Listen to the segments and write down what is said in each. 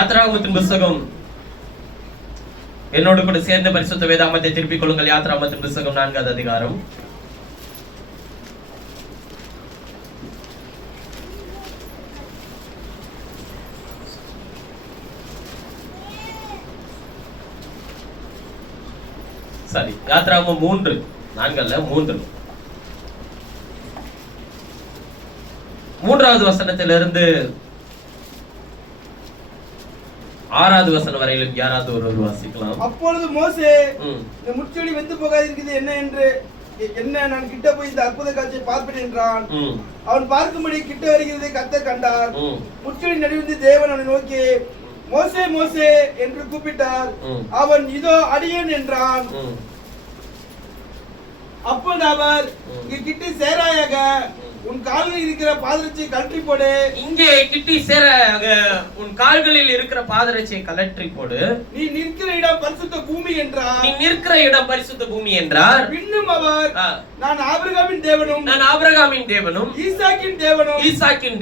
யாத்ராகமத்தின் புத்தகம் என்னோடு கூட சேர்ந்த பரிசுத்த வேதாகமத்தை திருப்பிக் கொள்ளுங்கள். யாத்ராகமத்தின் புத்தகம் 4வது அதிகாரம். சரி, யாத்ராகமம் 3, 4 அல்ல 3, 3வது வசனத்திலிருந்து 6வது வசனம் வரையிலும் யாராவது ஒருவர் வாசிக்கலாம். அப்பொழுது மோசே, இந்த முட்செடி வெந்து போகாதிருக்கிறது என்ன நான் கிட்ட போய் இந்த அற்புத காட்சியை பார்ப்பேன் என்றான். அவன் பார்க்கும்படி கிட்ட வருகிறதை கர்த்தர் கண்டார். முட்செடி நடுவிலிருந்து தேவன் அவனை நோக்கி, மோசே மோசே என்று கூப்பிட்டார். அவன் இதோ அடியேன் என்றான். அப்பொழுது அவர், இங்கே கிட்டி சேராயாக, உன் கால்களில் இருக்கிற பாதரட்சியை கழற்றி போடு. இங்கே கிட்டி சேராக உன் கால்களில் இருக்கிற பாதரட்சியை கழற்றி போடு. நீ நிற்கிற இடம் பரிசுத்த பூமி என்றார். நீ நிற்கிற இடம் பரிசுத்த பூமி என்றார். பின்னும் அவர், நான் ஆபிரகாமின் தேவனும் ஈசாக்கின்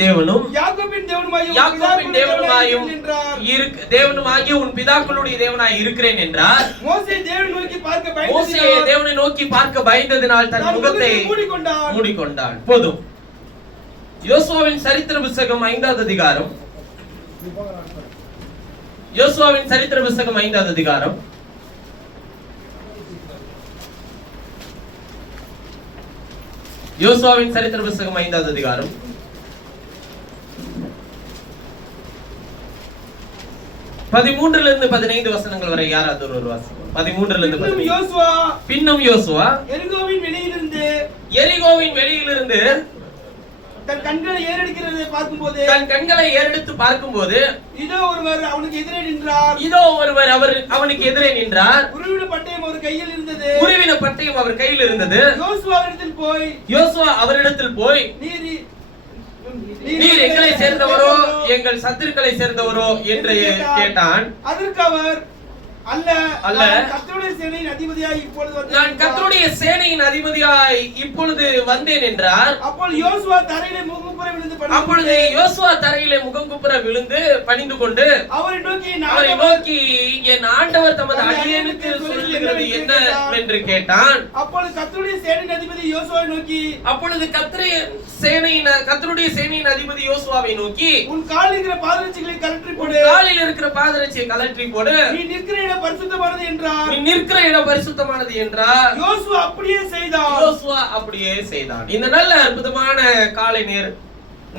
தேவனும் யாக்கோபின் தேவனுமாயும் தேவனுமாகிய உன் பிதாக்களுடைய தேவனாய் இருக்கிறேன் என்றார். மோசே தேவனை நோக்கி பார்க்க பயந்ததினால் தன் முகத்தை மூடிக்கொண்டான். போதும். யோசுவாவின் சரித்திர புத்தகம் 5வது அதிகாரம். யோசுவாவின் சரித்திர புத்தகம் 5வது அதிகாரம். யோசுவாவின் சரித்திர புத்தகம் 5வது அதிகாரம். 13 15 வசனங்கள் வரை யாராவது ஒரு வாசிக்கும். 13 15. பின்னும் யோசுவா எரிகோவின் வெளியிலிருந்து தன் கண்களை ஏறெடுத்து பார்க்கும்போது இதோ ஒருவர் அவனுக்கு எதிரே நின்றார். உருவின பட்டயம் அவர் கையில் இருந்தது. யோசுவா அவரிடத்தில் போய் நீர் எங்களை சேர்ந்தவரோ எங்கள் சத்துருக்களை சேர்ந்தவரோ என்று கேட்டான். அதற்கு அவர், அல்ல, நான் கர்த்தருடைய சேனையின் அதிபதியாய் இப்பொழுது வந்தேன் என்றார். அப்பொழுது யோசுவா தரையிலே முகங்குப்புற விழுந்து பணிந்து கொண்டு அவரை நோக்கி என் ஆண்டவர் தமது அடியேனுக்கு சொல்லுகிறது என்னவென்று கேட்டான். அப்பொழுது கர்த்தருடைய சேனையின் அதிபதி யோசுவாவை நோக்கி உன் காலில் இருக்கிற பாதரட்சிகளை கழற்றி போடு. நீ நிற்கிற இடம் பரிசுத்தமானது என்றார். யோசுவா அப்படியே செய்தான். இந்த நல்ல அற்புதமான காலை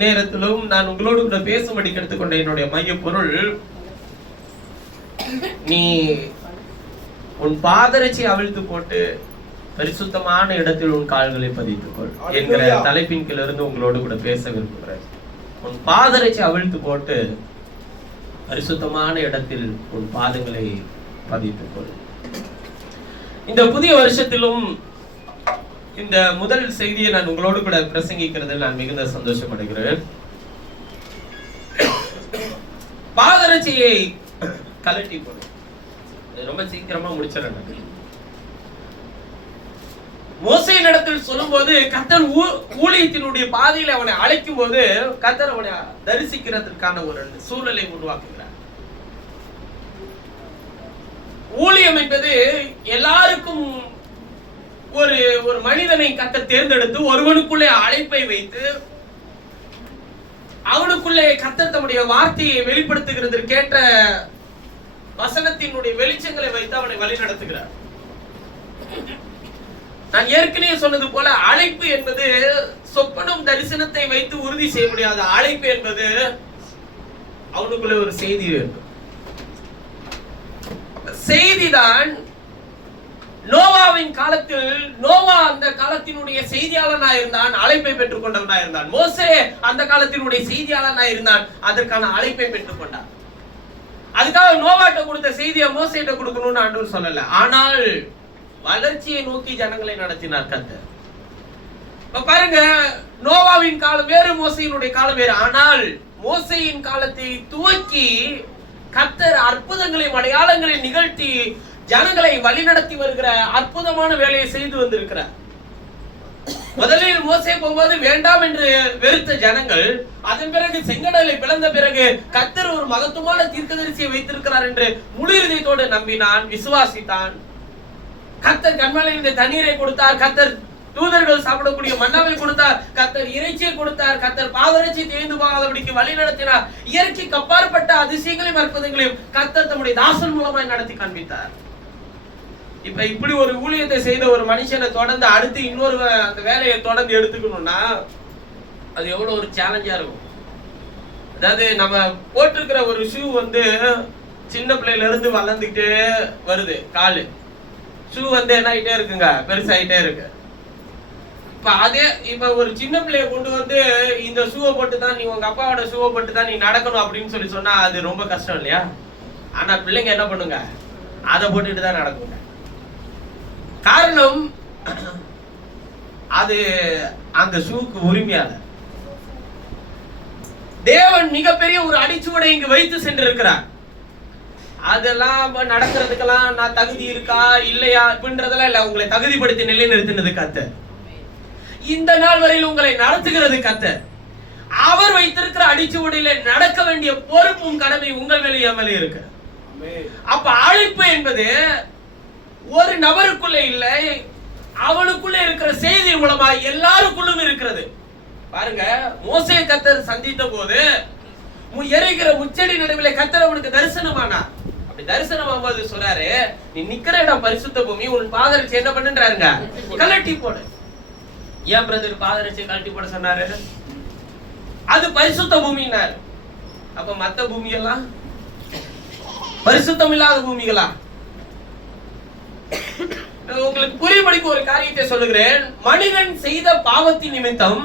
நேரத்திலும் நான் உங்களோடு கூட பேசும்படி எடுத்துக்கொண்ட என்னுடைய மைய பொருள், நீ உன் பாதரட்சியை அவிழ்த்து போட்டு பரிசுத்தமான இடத்தில் உன் கால்களை பதித்துக்கொள் என்கிற தலைப்பின் கீழ் இருந்து உங்களோடு கூட பேச விரும்புகிறேன். உன் பாதரட்சியை அவிழ்த்து போட்டு பரிசுத்தமான இடத்தில் உன் பாதங்களை பதித்துக்கொள். இந்த புதிய வருஷத்திலும் இந்த முதல் செய்தியை நான் உங்களோடு கூட பிரசங்கிக்கிறதில் நான் மிகுந்த சந்தோஷம் அடைகிறேன். பாதரட்சியை கழட்டி போடு. ரொம்ப சீக்கிரமா முடிச்சிடறேன். மோசேயின் இடத்தில் சொல்லும் போது கர்த்தர் ஊழியத்தினுடைய பாதையில் அவனை அழைக்கும் போது கர்த்தர் அவனை தரிசிக்கிறதுக்கான ஒரு சூழலை உருவாக்குகிறார். ஊழியம் என்பது எல்லாருக்கும் ஒரு மனிதனை கர்த்தர் தேர்ந்தெடுத்து ஒருவனுக்குள்ளே அழைப்பை வைத்து அவனுக்குள்ளே கர்த்தர் தம்முடைய வார்த்தையை வெளிப்படுத்துகிறதற்கேற்ற வசனத்தினுடைய வெளிச்சங்களை வைத்து அவனை வழி நடத்துகிறார். நான் ஏற்கனவே சொன்னது போல அழைப்பு என்பது சொப்பனம் தரிசனத்தை வைத்து உறுதி செய்ய முடியாத. அழைப்பு என்பது அவனுக்குள்ள ஒரு செய்தி வேண்டும். செய்திதான் நோவாவின் காலத்தில் நோவா அந்த காலத்தினுடைய செய்தியாளனா இருந்தான், அழைப்பை பெற்றுக் கொண்டவனா இருந்தான். மோசே அந்த காலத்தினுடைய செய்தியாளனா இருந்தான், அதற்கான அழைப்பை பெற்றுக் கொண்டான். அதுக்காக நோவாட்ட கொடுத்த செய்தியை மோசேட்ட கொடுக்கணும்னு ஆண்டவர் சொல்லல. ஆனால் வளர்ச்சியை நோக்கி ஜனங்களை நடத்தினார் கர்த்தர். பாருங்க, நோவாவின் காலம் வேறு, மோசையினுடைய காலம் வேறு. ஆனால் மோசையின் காலத்தை துவக்கி கர்த்தர் அற்புதங்களையும் அடையாளங்களை நிகழ்த்தி ஜனங்களை வழிநடத்தி வருகிற அற்புதமான வேலையை செய்து வந்திருக்கிறார். முதலில் மோசே போகும்போது வேண்டாம் என்று வெறுத்த ஜனங்கள், அதன் பிறகு செங்கடலை பிளந்த பிறகு கர்த்தர் ஒரு மகத்துவமான தீர்க்கதரிசியை வைத்திருக்கிறார் என்று முழு இதயத்தோடு நம்பினான், விசுவாசித்தான். கர்த்தர் கன்மலையிலிருந்து தண்ணீரை கொடுத்தார், கர்த்தர் தூதர்கள் சாப்பிடக்கூடிய மன்னாவை கொடுத்தார், கர்த்தர் இறைச்சியை கொடுத்தார், கர்த்தர் பாதரட்சி தேய்ந்து போகாதபடிக்கு வழி நடத்தினார். இயற்கைக்கு அப்பாற்பட்ட அதிசயங்களையும் அற்புதங்களையும் கர்த்தர் தம்முடைய தாசன் மூலமாய் நடத்தி காண்பித்தார். இப்ப இப்படி ஒரு ஊழியத்தை செய்த ஒரு மனுஷனை தொடர்ந்து அடுத்து இன்னொரு அந்த வேலையை தொடர்ந்து எடுத்துக்கணும்னா அது எவ்வளவு ஒரு சேலஞ்சா இருக்கும். அதாவது நம்ம போட்டிருக்கிற ஒரு ஷூ வந்து சின்ன பிள்ளையில இருந்து வளர்ந்துக்கிட்டே வருது, காலு ஷூ வந்து என்ன ஆயிட்டே இருக்குங்க, பெருசாயிட்டே இருக்கு. இப்ப ஒரு சின்ன பிள்ளைய கொண்டு வந்து இந்த ஷூவை போட்டு தான் நீ உங்க அப்பாவோட ஷூவை போட்டு தான் நீ நடக்கணும் அப்படின்னு சொல்லி சொன்னா அது ரொம்ப கஷ்டம் இல்லையா? ஆனா பிள்ளைங்க என்ன பண்ணுங்க, அதை போட்டுட்டு தான் நடக்குங்க. காரணம் அது அந்த ஷூக்கு உரிமையாளர். தேவன் மிகப்பெரிய ஒரு அடிச்சுவடை இங்கு வைத்து சென்றிருக்கிறார். அதெல்லாம் நடக்கிறதுக்கெல்லாம் நான் தகுதி இருக்கா இல்லையா அப்படின்றதெல்லாம் இல்ல, உங்களை தகுதிப்படுத்தி நிலைநிறுத்தினது கர்த்தர். இந்த நாள் வரையில் உங்களை நடத்துகிறது கர்த்தர். அவர் வைத்திருக்கிற அடிச்சுவடையில நடக்க வேண்டிய பொறுப்பும் கடமை உங்கள் மேலே என் மேலே இருக்கு. அப்ப அழைப்பு என்பது ஒரு நபருக்குள்ள இல்ல, அவனுக்குள்ள இருக்கிற செய்தி மூலமா எல்லாருக்குள்ளும் இருக்கிறது. பாருங்க, மோசே கர்த்தர் சந்தித்த போது எரிகிற முச்செடி நடுவில் கர்த்தர் அவனுக்கு தரிசனமானா. அப்படி தரிசனமாகும்போது சொல்றாரு, நீ நிக்கிற இடம் பரிசுத்த பூமி, உன் பாதரட்சி என்ன பண்ணுன்றாருங்க, கலட்டி போடு. ஏன் பிரதர் பாதரட்சி கலட்டி போட சொன்னாரு? அது பரிசுத்த பூமினாரு. அப்ப மத்த பூமி எல்லாம் பரிசுத்தம் இல்லாத பூமிகளா? உங்களுக்கு புரியும்படிக்கு ஒரு காரியத்தை சொல்லுகிறேன். மனிதன் செய்த பாவத்தின் நிமித்தம்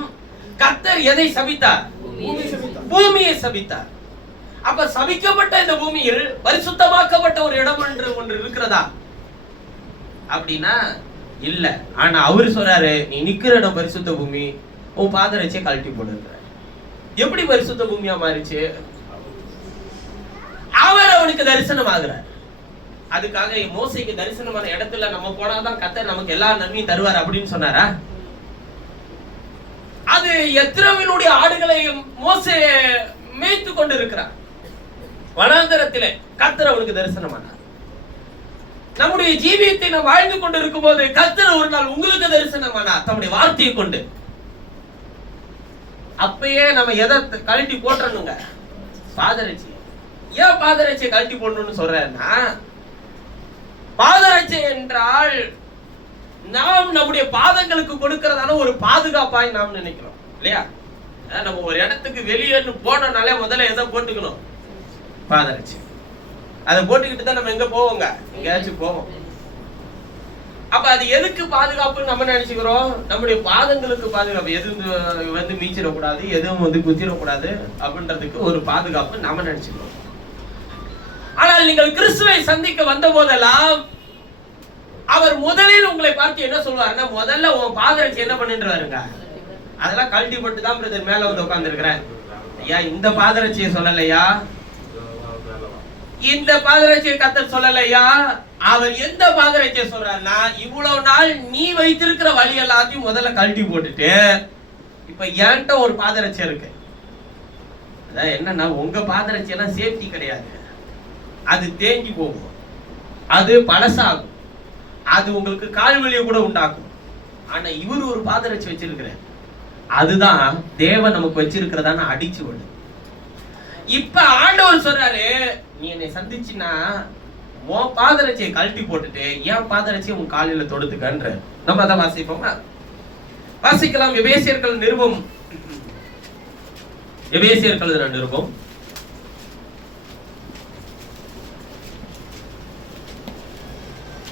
கர்த்தர் எதை சபித்தார்? பூமியை சபித்தார். அப்ப சபிக்கப்பட்ட இந்த பூமியில் பரிசுத்தமாக்கப்பட்ட ஒரு இடம் ஒன்று இருக்கிறதா அப்படின்னா இல்ல. ஆனா அவரு சொல்றாரு, நீ நிக்கிற இடம் பரிசுத்த பூமி, உன் பாதரட்சியை கழட்டி போடுற. எப்படி பரிசுத்த பூமியா மாறிச்சு? அவர் அவனுக்கு தரிசனம் ஆகிறார். அதுக்காக மோசைக்கு தரிசனமான இடத்துல நம்ம போனாதான் கர்த்தர் நமக்கு எல்லா நன்மையும் தருவார் அப்படின்னு சொன்னாரா? அது எத்திரோவினுடைய ஆடுகளை மோசே மேய்த்து கொண்டு இருக்கிறார். வனாந்தரத்திலே கர்த்தர் அவனுக்கு தரிசனமானார். நம்முடைய ஜீவியத்தை நாம் வாழ்ந்து கொண்டு இருக்கும் போது கர்த்தர் ஒரு நாள் உங்களுக்கு தரிசனமானார் தம்முடைய வார்த்தையை கொண்டு. அப்பயே நம்ம எதை கழட்டி போட்டணுங்க? பாதரட்சி. ஏன் பாதரட்சியை கழட்டி போடணும்னு சொல்றேன்னா, பாதரட்சி என்றால் நாம் நம்முடைய பாதங்களுக்கு கொடுக்கிறதான ஒரு பாதுகாப்பாய் நாம் நினைக்கிறோம் இல்லையா? நம்ம ஒரு இடத்துக்கு வெளியே போனோம்னாலே முதல்ல எதை போட்டுக்கணும்? பாதரட்சி. அதை போட்டுக்கிட்டு தான் நம்ம எங்க போவோங்க, எங்கேயாச்சும் போவோம். அப்ப அது எதுக்கு பாதுகாப்புன்னு நம்ம நினைச்சுக்கிறோம்? நம்முடைய பாதங்களுக்கு பாதுகாப்பு. எதுவும் வந்து மீச்சிடக்கூடாது, எதுவும் வந்து குத்திடக்கூடாது அப்படின்றதுக்கு ஒரு பாதுகாப்பு நம்ம நினைச்சுக்கிறோம். ஆனால் நீங்கள் கிறிஸ்துவை சந்திக்க வந்த போதெல்லாம் அவர் முதலில் உங்களை பார்த்து என்ன சொல்வாருன்னா, முதல்ல உன் பாதரட்சி என்ன பண்ணிட்டுருவாருங்க, அதெல்லாம் கழட்டி போட்டு தான் பிரதர் மேல வந்து உட்கார்ந்து இருக்கிறேன். ஐயா, இந்த பாதரட்சியை சொல்லலையா, இந்த பாதரட்சியை கர்த்தர் சொல்லலையா? அவர் எந்த பாதரட்சியை சொல்றாருன்னா, இவ்வளவு நாள் நீ வைத்திருக்கிற வழி எல்லாத்தையும் முதல்ல கழட்டி போட்டுட்டு இப்ப என்கிட்ட ஒரு பாதரட்சி இருக்கு. அதான் என்னன்னா, உங்க பாதரட்சி எல்லாம் சேஃப்டி கிடையாது, அது தேங்கி போகும், அது பழசாகும், அது உங்களுக்கு கால் வலியை கூட உண்டாக்கும். ஆனா இவர் ஒரு பாதரட்சி வச்சிருக்கிறார், அதுதான் தேவன் நமக்கு வச்சிருக்கிறதான அடிச்சுவடு. இப்ப ஆண்டவர் சொல்றாரு, நீ என்னை சந்திச்சுன்னா உன் பாதரட்சியை கழட்டி போட்டுட்டு என் பாதரட்சியை உன் காலில தொடுத்துக்கன்ற. நம்ம அதை வாசிப்போமா? வாசிக்கலாம். எபேசியர்கள் நிருபம், எபேசியர்கள் நிருபம்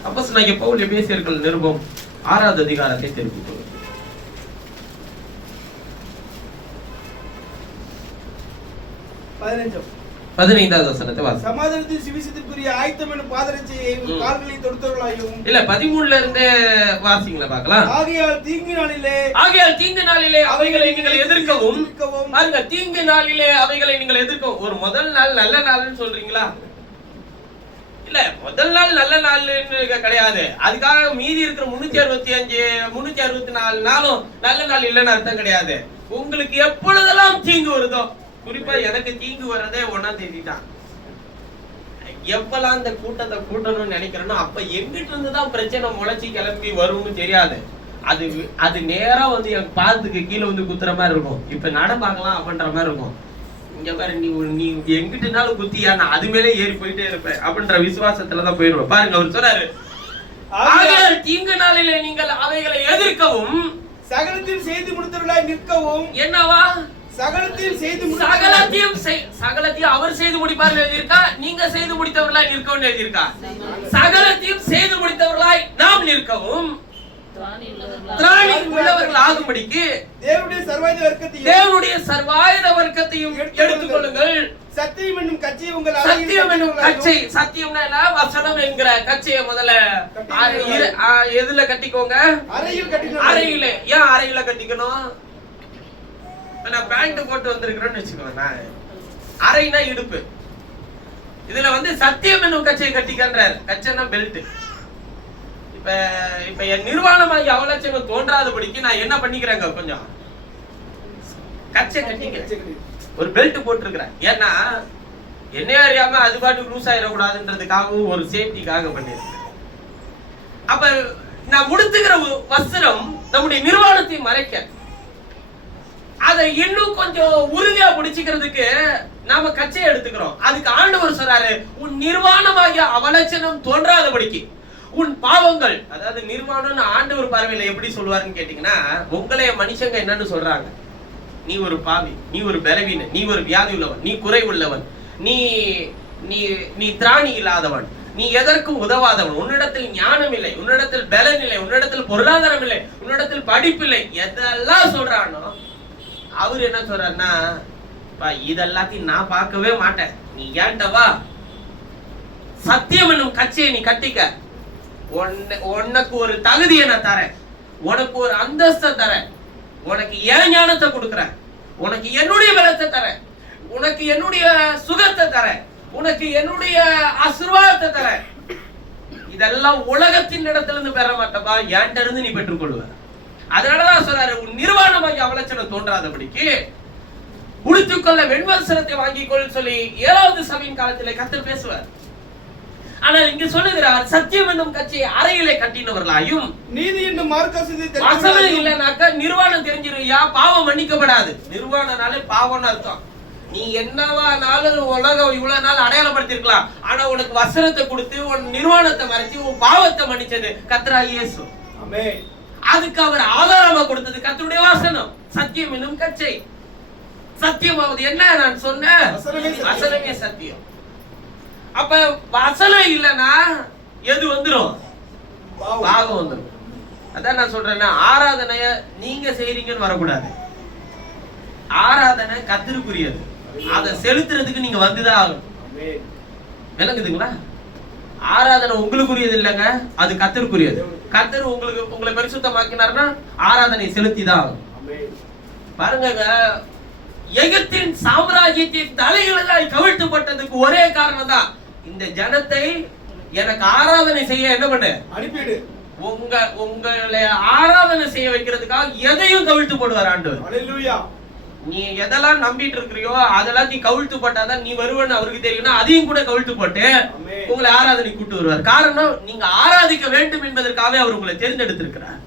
அப்போஸ்தலனாகிய பவுல் எபேசியர்கள் நிருபம் 6வது அதிகாரத்தை தெரிவித்து 15வது வசனத்தை வாசி. சமாதானத்தின் சுவிசேஷத்திற்குரிய ஆயத்தம் எனும் பாதரட்சியை கால்களில் தொடுத்தவர்களாயும். இல்ல 13ல இருந்து வாசிங்களா பார்க்கலாம். ஆகையால் தீங்கு நாளிலே அவைகளை நீங்கள் எதிர்க்கவும். பாருங்க, தீங்கு நாளிலே அவைகளை நீங்கள் எதிர்க்கவும். ஒரு முதல் நாள் நல்ல நாள்னு சொல்றீங்களா? இல்ல முதல் நாள் நல்ல நாள்னு கிடையாது. அதுக்காக மீதி இருக்கிற 365 364 நாளும் நல்ல நாள் இல்லைன்னு அர்த்தம் கிடையாது. உங்களுக்கு எப்பொழுதெல்லாம் தீங்கு வருதோ, குறிப்பா எனக்கு தீங்கு வர்றதே 1ஆம் தேதி தான். எப்பெல்லாம் இந்த கூட்டத்தை கூட்டணும்னு நினைக்கிறேனோ அப்ப எங்கிட்ட இருந்துதான் பிரச்சனை முளைச்சி கிளம்பி வரும்னு தெரியாது. அது நேரா வந்து என் பாதத்துக்கு கீழே வந்து குத்துற மாதிரி இருக்கும். இப்ப நட பார்க்கலாம் அப்படின்ற மாதிரி இருக்கும். இங்க பாரு, நீ எங்கிட்டனாலும் குத்தியா, நான் அது மேலே ஏறி போயிட்டே இருப்பேன் அப்படின்ற விசுவாசத்துலதான் போயிடுவேன். பாருங்க, அவர் சொல்றாரு, தீங்கு நாளிலே நீங்கள் அவைகளை எதிர்க்கவும் சகலத்தையும் செய்து முடித்தவர்களாய் நிற்கவும். என்னவா? சகலத்தையும் சகலத்தையும் அவர் செய்து முடிப்பார் எழுதியிருக்கா, நீங்க செய்து முடித்தவர்களாய் நிற்கவும் எழுதியிருக்கா? சகலத்தையும் செய்து முடித்தவர்களாய் நாம் நிற்கவும் திராணி உள்ளவர்கள் ஆகும்படிக்கு தேவனுடைய சர்வாயுத வர்க்கத்தையும் எடுத்துக் கொள்ளுங்கள். சத்தியம் என்னும் கச்சை உங்கள் சத்தியம் என்னும் கச்சை, சத்தியம்னா வசனம் என்கிற கச்சையை முதல்ல எதுல கட்டிக்கோங்க? அறையில. ஏன் அறையில கட்டிக்கணும்? நான் பேண்ட் போட்டு வந்திருக்கிறேன்னு வச்சுக்கோங்க, அறைனா இடுப்பு. இதுல வந்து சத்தியம் என்னும் கச்சையை கட்டிக்கன்றார். கச்சைனா பெல்ட். இப்ப என் நிர்வாணமாகி அவலட்சணம் தோன்றாதபடிக்கு நான் என்ன பண்ணிக்கிறேங்க, கொஞ்சம் கச்சை கட்டிக்கிறேன், ஒரு பெல்ட் போட்டிருக்கிறேன். ஏன்னா என்ன அறியாம அது பாட்டுக்கு லூஸ் ஆயிடக்கூடாதுன்றதுக்காகவும் ஒரு சேஃப்டிக்காக பண்ணிருக்கேன். அப்ப நான் உடுத்துக்கிற வஸ்திரம் நம்முடைய நிர்வாணத்தை மறைக்க, அதை இன்னும் கொஞ்சம் உறுதியா பிடிச்சிக்கிறதுக்கு நாம கச்சையை எடுத்துக்கிறோம். அதுக்கு ஆண்டவர் சொல்றாரு, உன் நிர்வாணமாகிய அவலட்சணம் தோன்றாதபடிக்கு உன் பாவங்கள், அதாவது நிர்வாணம்னு ஆண்டவர் பார்வையில எப்படி சொல்லுவாருன்னு கேட்டீங்கன்னா, உங்களைய மனுஷங்க என்னன்னு சொல்றாங்க, நீ ஒரு பாவி, நீ ஒரு பலவீன, நீ ஒரு வியாதி உள்ளவன், நீ குறை உள்ளவன், நீ நீ நீ திராணி இல்லாதவன், நீ எதற்கும் உதவாதவன், உன்னிடத்தில் ஞானம் இல்லை, உன்னிடத்தில் பலன் இல்லை, உன்னிடத்தில் பொருளாதாரம் இல்லை, உன்னிடத்தில் படிப்பில்லை, எதெல்லாம் சொல்றானோ அவர் என்ன சொல்றாருன்னா, இதெல்லாத்தையும் நான் பார்க்கவே மாட்டேன், நீ ஏன்டவா சத்தியம் என்னும் கட்சியை நீ கட்டிக்க, உனக்கு ஒரு தகுதியை நான் தரேன், உனக்கு ஒரு அந்தஸ்தை தரேன், உனக்கு ஏன் ஞானத்தை கொடுக்கிறேன், உனக்கு என்னுடைய பலத்தை தரேன், உனக்கு என்னுடைய சுகத்தை தரேன், உனக்கு என்னுடைய ஆசீர்வாதத்தை தரேன். இதெல்லாம் உலகத்தின் இடத்துல இருந்து பெற மாட்டப்பா, என்கிட்ட இருந்து நீ பெற்றுக்கொள்வ. அதனாலதான் சொல்றாரு, உன் நிர்வாணமாகி அவலட்சணம் தோன்றாதபடிக்கு உடுத்துக்கொள்ள வெண்வஸ்திரத்தை வாங்கிக்கொள் சொல்லி 7வது சபையின் காலத்திலே கர்த்தர் பேசுவார். ஆனால் இங்கு சொல்லுகிறார், சத்தியம் என்னும் கட்சியை அறையிலே கட்டினவர்களாயும் நீதி என்னும் மார்க்கத்தை வசனம் இல்லைனாக்கா நிர்வாணம் தெரிஞ்சிருயா, பாவம் மன்னிக்கப்படாது. நிர்வாணனாலே பாவம்னு அர்த்தம். நீ என்னவானாலும் உலகம் இவ்வளவு நாள் அடையாளப்படுத்திருக்கலாம், ஆனா உனக்கு வசனத்தை கொடுத்து உன் நிர்வாணத்தை மறைச்சு உன் பாவத்தை மன்னிச்சது கர்த்தராகிய இயேசு. ஆமென். அதுக்கு அவர் ஆதாரமா கொடுத்தது கர்த்தருடைய வசனம், சத்தியம் என்னும் கச்சை. சத்தியமாவது என்ன? நான் சொன்னேன், வசனமே சத்தியம். அப்ப வசனம் இல்லைன்னா எது வந்துடும்? பாவம் வந்துடும். அதான் நான் சொல்றேன்னா, ஆராதனைய நீங்க செய்றீங்கன்னு வரக்கூடாது. ஆராதனை கர்த்தருக்குரியது, அதை செலுத்துறதுக்கு நீங்க வந்துதான் ஆகணும். விளங்குதுங்களா? ஆராதனை உங்களுக்குரியது இல்லைங்க, அது கர்த்தருக்குரியது. கர்த்தர் உங்களை பரிசுத்தமாக்கினார்னா ஆராதனை செலுத்திதான் ஆகும். பாருங்க, எகிப்தின் சாம்ராஜ்யத்தின் தலைகளாய் கவிழ்த்துப்பட்டதுக்கு ஒரே காரணம் தான், இந்த ஜனத்தை எனக்கு ஆராதனை செய்ய என்ன பண்ணு, அனுப்பிடு. உங்களை ஆராதனை செய்ய வைக்கிறதுக்காக எதையும் கவிழ்த்து போடுவார் ஆண்டவர். ஹல்லேலூயா. நீ எதெல்லாம் நம்பிட்டு இருக்கிறியோ அதெல்லாம் நீ கவிழ்த்து போட்டாதான் நீ வருவன்னு அவருக்கு தெரியும்னா அதையும் கூட கவிழ்த்து போட்டு உங்களை ஆராதனை கூட்டு வருவார். காரணம், நீங்க ஆராதிக்க வேண்டும் என்பதற்காக அவர் உங்களை தேர்ந்தெடுத்திருக்கிறார்.